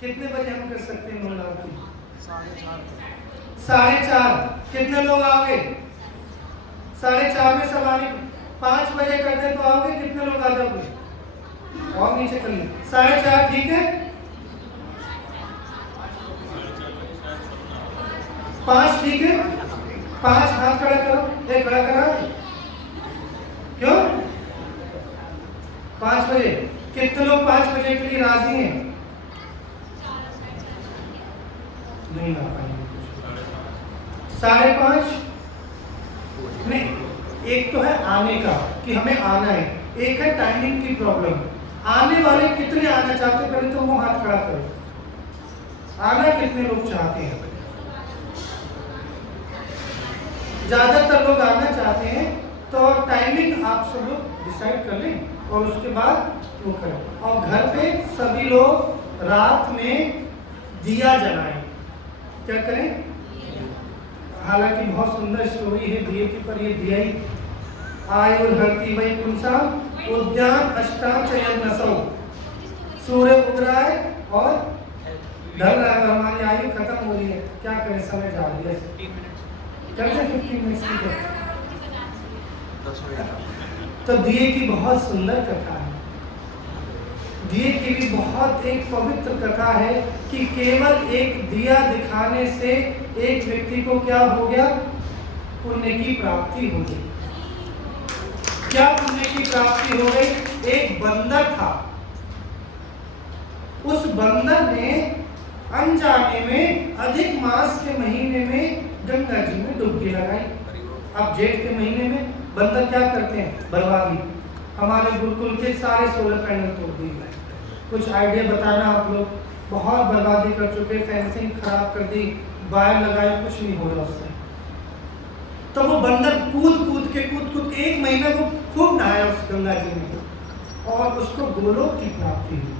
कितने बजे हम कर सकते हैं मंगला आरती? 4:30। कितने लोग आओगे? 4:30 में सब आने, 5 बजे करते तो आओगे? कितने लोग आ जाओगे? और नीचे कर लीजिए, 4:30 ठीक है? 5 ठीक है? 5 हाथ खड़ा करो, एक खड़ा करा, क्यों? 5 बजे। कितने लोग 5 बजे के लिए राजी हैं? नहीं आ पाएंगे। 5:30 नहीं, एक तो है आने का कि हमें आना है, एक है टाइमिंग की प्रॉब्लम। आने वाले कितने आना चाहते हैं? पहले तो वो हाथ खड़ा करो, आना कितने लोग चाहते हैं? ज्यादातर लोग आना चाहते हैं, तो टाइमिंग आप सब लोग डिसाइड कर लें और उसके बाद वो करें। और घर पे सभी लोग रात में दिया जलाएं। क्या करें? हालांकि बहुत सुंदर स्टोरी है दिए की, पर ये दिया ही आयुर हरती वही पुंसा उद्यान अष्टांग चयन नसो, सूर्य उग रहा है और ढल रहा है, हमारी आयु खत्म हो रही है, क्या करें, समय जा रही है। 15 मिनट की है। तो दिए की बहुत सुंदर कथा है, दिए की भी बहुत एक पवित्र कथा है कि केवल एक दिया दिखाने से एक व्यक्ति को क्या हो गया? पुण्य की प्राप्ति हो गई। क्या पुण्य की प्राप्ति हो गई? एक बंदर था, उस बंदर ने अनजाने में अधिक मास के महीने में गंगा जी में डुबकी लगाई। अब जेठ के महीने में बंदर क्या करते हैं? बर्बादी। हमारे गुरुकुल के सारे सोलर पैनल तोड़ दिए। कुछ आइडिया बताना आप लोग, बहुत बर्बादी कर चुके, फेंसिंग खराब कर दी, वायर लगाए, कुछ नहीं हो रहा उससे। तो वो बंदर कूद कूद के 1 महीना वो खूब नहाया उस गंगा जी में और उसको गोलोक की प्राप्ति हुई।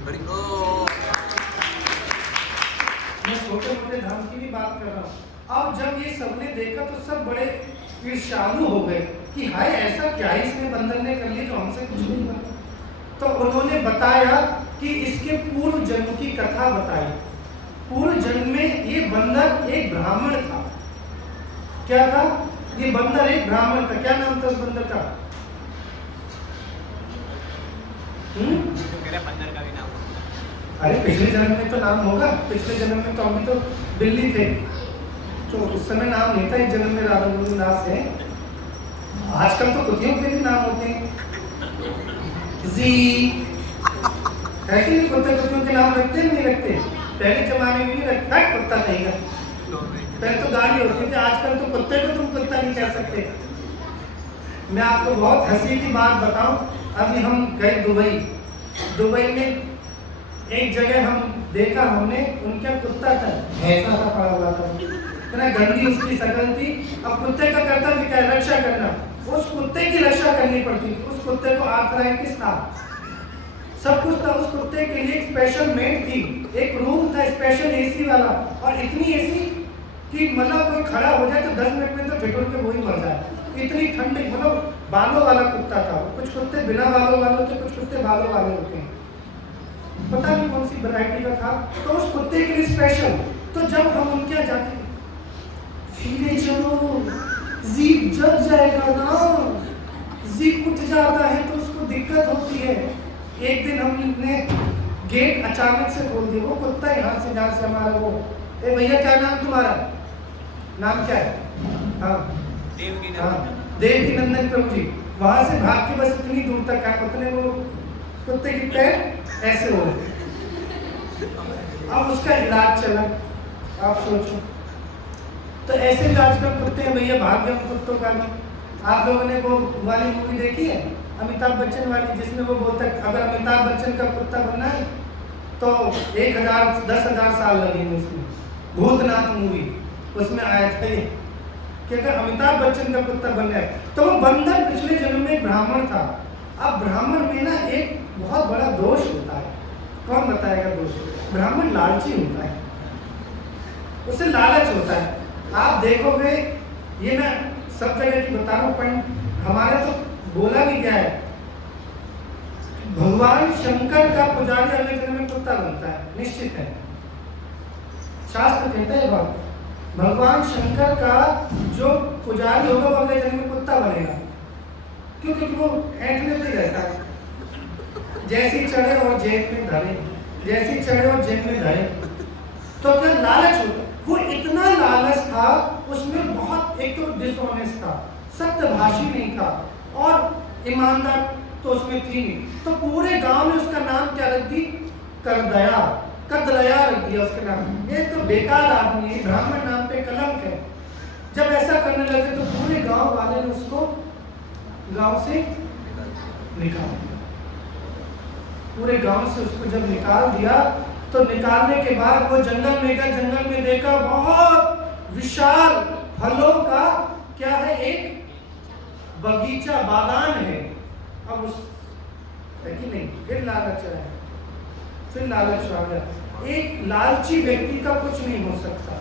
मैं छोटे मोटे धाम की भी बात कर रहा हूँ। अब जब ये सबने देखा तो सब बड़े ईर्ष्यालु हो गए कि हाय ऐसा क्या इसने बंदर ने कर लिया जो हमसे कुछ नहीं हुआ। तो उन्होंने बताया कि इसके पूर्व जन्म की कथा बताई। पूर्व जन्म में ये बंदर एक ब्राह्मण था। क्या था? ये बंदर एक ब्राह्मण था। क्या नाम था उस बंदर का? मेरे बंदर का भी नाम होगा। अरे पिछले जन्म में तो नाम होगा, पिछले जन्म में तो हम भी तो बिल्ली थे, तो उस समय नाम नहीं था। इस जन्म में राधा गोविंद दास है। आजकल तो कुत्तियों के भी नाम होते हैं, जी है कि नहीं? कुत्तियों के नाम रखते हैं नहीं रखते? पहले जमाने में नहीं रखता, कुत्ता कहेगा, पहले तो गाली होती थी। आजकल तो कुत्ते को तुम कुत्ता नहीं कह सकते। मैं आपको बहुत हंसी की बात बताऊं, अभी हम गए दुबई में एक जगह हम देखा, हमने उनका कुत्ता था, भैंसा था पड़ा हुआ था, इतना गंदी उसकी शक्ल थी। अब कुत्ते का कर्तव्य क्या है? रक्षा करना। उस कुत्ते की रक्षा करनी पड़ती थी। उस कुत्ते को आर्थराइटिस था, सब कुछ था। उस कुत्ते के लिए एक स्पेशल मेड थी, एक रूम था स्पेशल एसी वाला, और इतनी एसी कि मतलब कोई खड़ा हो जाए तो 10 मिनट में तो ठिठुर के वही मर जाए, इतनी ठंडी। मतलब बालों वाला कुत्ता था। कुछ कुत्ते बिना बालों वाले होते, कुछ कुत्ते बालों वाले होते हैं, पता नहीं कौन सी वैरायटी का था। तो उस कुत्ते के लिए स्पेशल। तो जब हम उनके यहाँ जाते, धीरे चलो, जीप जल जाएगा ना, जीप उठ जाता है तो उसको दिक्कत होती है। एक दिन हमने गेट अचानक से खोल दिया, वो कुत्ता यहाँ से जहाँ से हमारा वो, ए भैया क्या नाम तुम्हारा, नाम क्या है? हाँ देवकी नंदन प्रभु जी। वहां से भाग के बस इतनी दूर तक आए, उतने वो कुत्ते के पैर ऐसे हो गए। अब उसका इलाज चला, आप सोचो। तो ऐसे भी आजकल कुत्ते हैं भैया, भाग गए कुत्तों का भी। आप लोगों ने वो वाली मूवी देखी है अमिताभ बच्चन वाली, जिसमें वो बोलता है अगर अमिताभ बच्चन का कुत्ता बनना है तो 10,000 साल लगेंगे उसमें। भूतनाथ मूवी, उसमें आया था ये कि अगर अमिताभ बच्चन का कुत्ता बन गया तो वो बंदर पिछले जन्म में ब्राह्मण था। अब ब्राह्मण में ना एक बहुत बड़ा दोष होता है, कौन बताएगा दोष? ब्राह्मण लालची होता है, उसे लालच होता है। आप देखोगे, ये मैं सब जगह की बता रहा हूँ, पर हमारे तो बोला भी क्या है, भगवान शंकर का पुजारी अगले जन्म में कुत्ता बनता है, निश्चित है, शास्त्र कहता है बात। भगवान शंकर का जो पुजारी होगा वो अगले जन्म में कुत्ता बनेगा, क्योंकि वो ऐंठने पे रहता है, जैसे ही चढ़े और जेब में धरे, जैसे ही चढ़े और जेब में धरे। तो क्या लालच होता, वो इतना लालच था, उसमें बहुत, एक तो डिसऑनेस्ट था, सत्यभाषी नहीं था, और ईमानदार तो उसमें थी नहीं। तो पूरे गांव में उसका नाम क्या रख दी? करदया, कदरया रख दिया उसका नाम। ये तो बेकार आदमी है, ब्राह्मण नाम पे कलंक है। जब ऐसा करने लगे तो पूरे गांव वाले ने उसको गांव से निकाल दिया। पूरे गांव से उसको जब निकाल दिया तो निकालने के बाद वो जंगल में गया, जंगल में देखा बहुत विशाल फलों का क्या है, एक बगीचा, बागान है। अब उस है कि नहीं, फिर लालच है, फिर लालच आ गया। एक लालची व्यक्ति का कुछ नहीं हो सकता,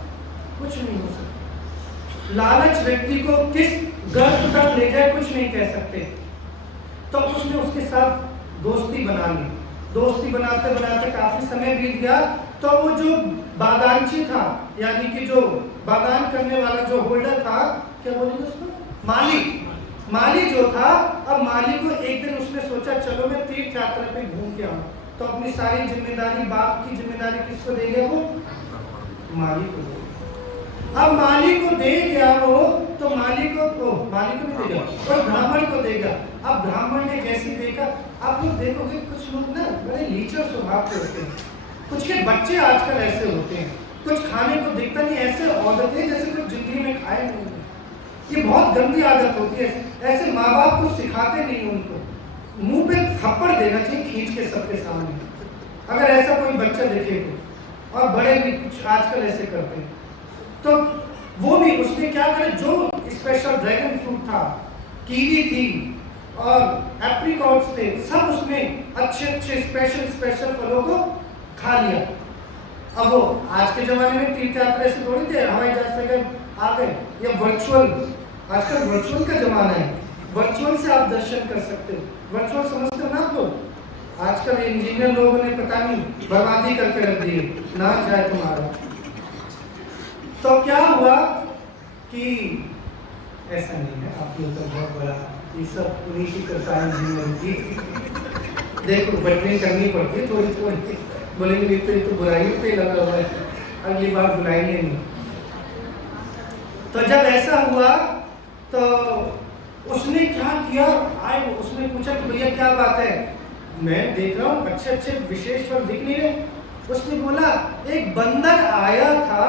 कुछ नहीं हो सकता। लालच व्यक्ति को किस गर्त तक ले जाए कुछ नहीं कह सकते। तो उसने उसके साथ दोस्ती बना ली। दोस्ती बनाते बनाते काफी समय बीत गया, तो वो जो बागानची था, यानी कि जो बागान करने वाला जो होल्डर था, क्या बोलेंगे उसको, माली, माली जो था, अब माली को एक दिन उसने सोचा चलो मैं तीर्थ यात्रा पे घूम के आऊं। तो अपनी सारी जिम्मेदारी, बाप की जिम्मेदारी किसको दे गया? वो माली को दे। अब माली को दे गया वो, तो माली को नहीं देगा, और ब्राह्मण को देगा। अब ब्राह्मण ने जैसे देखा, आप लोग देखोगे कुछ लोग ना बड़े लीचर स्वभाव के होते हैं, कुछ के बच्चे आजकल ऐसे होते हैं, कुछ खाने को दिखता नहीं, ऐसे आदत है जैसे कुछ जिंदगी में खाए नहीं। ये बहुत गंदी आदत होती है। ऐसे माँ बाप को सिखाते नहीं, उनको मुंह पे थप्पड़ देना चाहिए खींच के सबके सामने, अगर ऐसा कोई बच्चा देखे तो। और बड़े भी कुछ आजकल ऐसे करते हैं। तो वो भी उसने क्या करे, जो स्पेशल ड्रैगन फ्रूट था, कीवी थी और एप्रिकॉट्स थे, सब उसने अच्छे अच्छे स्पेशल फलों को खा लिया। अब वो आज के जमाने में तीर्थ यात्रा से थोड़ी थे, हवाई जहाज से आ गए, या वर्चुअल, आजकल वर्चुअल का जमाना है, वर्चुअल से आप दर्शन कर सकते हो। वर्चुअल समझते हो ना आप लोग? आजकल इंजीनियर लोगों ने पता नहीं बर्बादी करके रख दी, ना जाए तुम्हारा। तो क्या हुआ कि ऐसा नहीं है, आप लोग का बहुत बड़ा ये सब उन्हीं की करता है इंजीनियर की। देखो बैटरी करनी पड़ती है थोड़ी थोड़ी, बोलेंगे नहीं तो ये तो बुराई पे लगा हुआ है, अगली बार बुलाएंगे नहीं। तो जब ऐसा हुआ तो उसने क्या किया, आए उसने पूछा कि भैया क्या बात है, मैं देख रहा हूँ अच्छे अच्छे विशेष फल दिख नहीं रहे। उसने बोला एक बंदर आया था,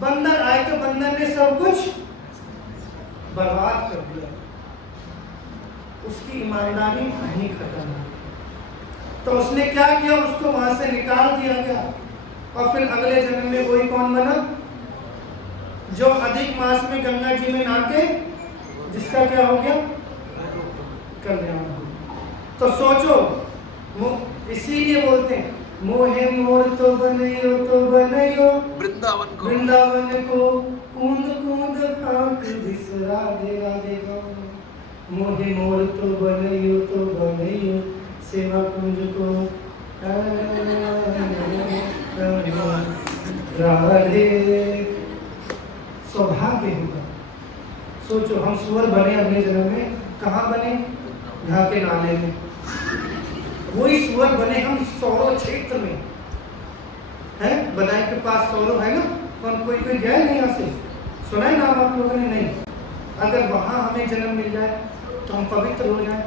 बंदर आए तो बंदर ने सब कुछ बर्बाद कर दिया, उसकी ईमानदारी नहीं खत्म हुई। तो उसने क्या किया, उसको वहां से निकाल दिया गया, और फिर अगले जन्म में वही कौन बना, जो अधिक मास में गंगा जी में नहाके जिसका क्या हो गया, कल्याण हो गया। तो सोचो इसीलिए बोलते हैं मोहे मोर तो बनइयो वृंदावन को कूंद कूंद फाक बिसरा दे गाँव। मोहे मोर तो बनइयो सेवा कुंज को राधे। सौभाग्य होगा। सोचो हम सुअर बने अगले जन्म में, कहाँ बने? यहाँ के नाले में। वही सुअर बने हम सौरों क्षेत्र में, है बदाई के पास सौरों है ना, कौन कोई गया नहीं यहाँ से? सुना है नाम आप लोगों ने? नहीं। अगर वहाँ हमें जन्म मिल जाए तो हम पवित्र हो जाए,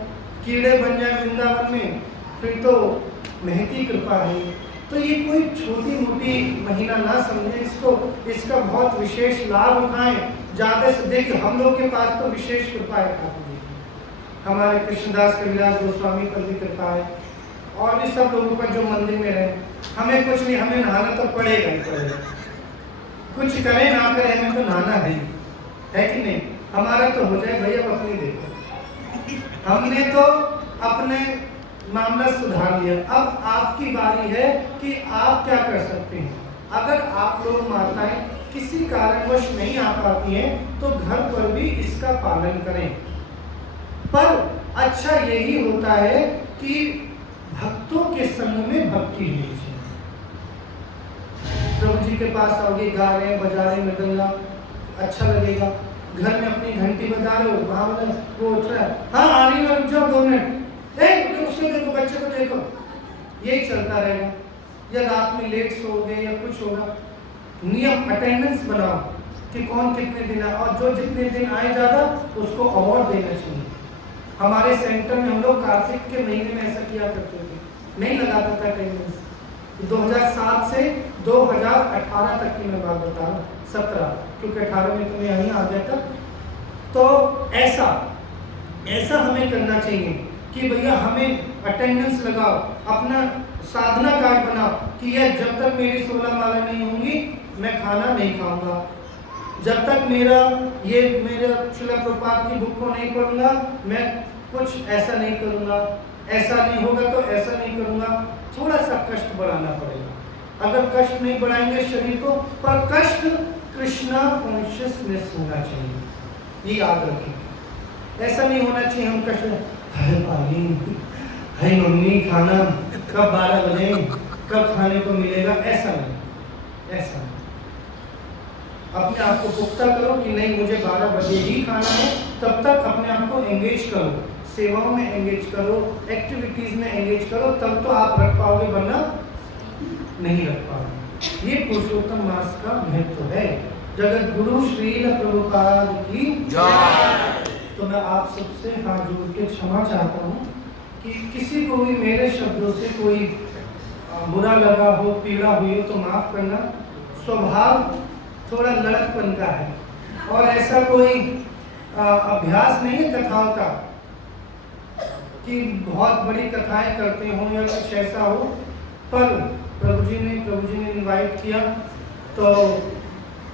कीड़े बन जाए वृंदावन में, फिर तो महती कृपा है। तो ये कोई छोटी मोटी महीना ना समझे इसको, इसका बहुत विशेष लाभ उठाएं। ज़्यादा से देखिए हम लोग के पास तो विशेष कृपा है ठाकुर जी, हमारे कृष्णदास कविराज गोस्वामी पर भी कृपा है, और भी सब लोगों पर जो मंदिर में रहे। हमें कुछ नहीं, हमें नहाना तो पड़ेगा ही पड़ेगा, कुछ करें ना करें हमें तो नहाना है कि नहीं? हमारा तो हो जाए भैया, अपनी देखो हमने तो अपने मामला सुधार लिया। अब आपकी बारी है कि आप क्या कर सकते हैं। अगर आप लोग माताएं किसी कारणवश नहीं आ पाती हैं तो घर पर भी इसका पालन करें। पर अच्छा यही होता है कि भक्तों के संग में भक्ति होनी चाहिए। प्रभु जी के पास आओगे, गा रहे बजा रहे मृदंगा, अच्छा लगेगा। घर में अपनी घंटी बजा रहे हो, वहां वो उठ रहा है, हाँ आ रही है, रुक जाओ 2 मिनट, उसको देखो, बच्चे को देखो, यही चलता रहेगा। या रात में लेट सो गए या कुछ होगा, नियम अटेंडेंस बनाओ कि कौन कितने दिन आए, और जो जितने दिन आए ज़्यादा उसको अवार्ड देना चाहिए। हमारे सेंटर में हम लोग कार्तिक के महीने में ऐसा किया करते थे, नहीं लगाता था अटेंडेंस। 2007 से 2018 तक की मैं बात बता रहा हूँ, 17, क्योंकि 18 में तो मैं यहीं आ गया था। तो ऐसा हमें करना चाहिए कि भैया हमें अटेंडेंस लगाओ, अपना साधना कार्ड बनाओ कि यह जब तक मेरी 16 माला नहीं होंगी मैं खाना नहीं खाऊंगा, जब तक मेरा श्रील प्रभुपाद की बुक को नहीं पढ़ूंगा मैं कुछ ऐसा नहीं करूंगा, ऐसा नहीं होगा तो ऐसा नहीं करूंगा। थोड़ा सा कष्ट बढ़ाना पड़ेगा। अगर कष्ट नहीं बढ़ाएंगे शरीर को, पर कष्ट कृष्णा कॉन्शियसनेस होना चाहिए, ये याद रखें। ऐसा नहीं होना चाहिए हम कष्ट, हाय पाली, हाय मम्मी खाना कब 12 बजे, कब खाने को मिलेगा, ऐसा नहीं, ऐसा नहीं। अपने आप को पुख्ता करो कि नहीं मुझे 12 बजे ही खाना है, तब तक अपने आप को एंगेज करो, सेवाओं में एंगेज करो, एक्टिविटीज में एंगेज करो, तब तो आप रख पाओगे, वरना नहीं रख पाओगे। ये पुरुषोत्तम मास का महत्व है। जगत गुरु श्रील प्रभुपाद की जय। तो मैं आप सबसे हाथ जोड़ के क्षमा चाहता हूँ कि किसी को भी मेरे शब्दों से कोई बुरा लगा हो, पीड़ा हुई हो तो माफ करना। स्वभाव थोड़ा लड़कपन का है और ऐसा कोई अभ्यास नहीं है कथाओं का कि बहुत बड़ी कथाएं करते हो या कुछ ऐसा हो, पर प्रभु जी ने इनवाइट किया तो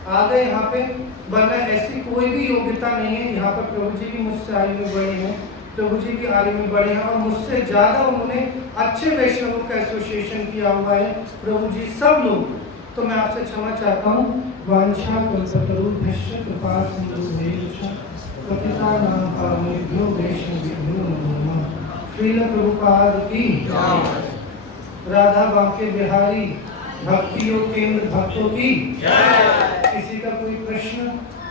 आ गए यहाँ पे, वरना ऐसी कोई भी योग्यता नहीं है यहाँ पर। प्रभु जी भी मुझसे आयु में बड़े हैं, प्रभु जी भी आयु में बड़े हैं और मुझसे ज़्यादा उन्होंने अच्छे वैष्णवों का एसोसिएशन किया हुआ है प्रभु जी सब लोग। तो मैं आपसे क्षमा चाहता हूँ। वांछा कल्पतरुभ्यश्च कृपा सिंधुभ्यश्च पतितानां पावनेभ्यो वैष्णवेभ्यो नमो नमः। श्रील प्रभुपाद की राधा बांके बिहारी भक्तियों केंद्र भक्तों की। किसी का कोई प्रश्न?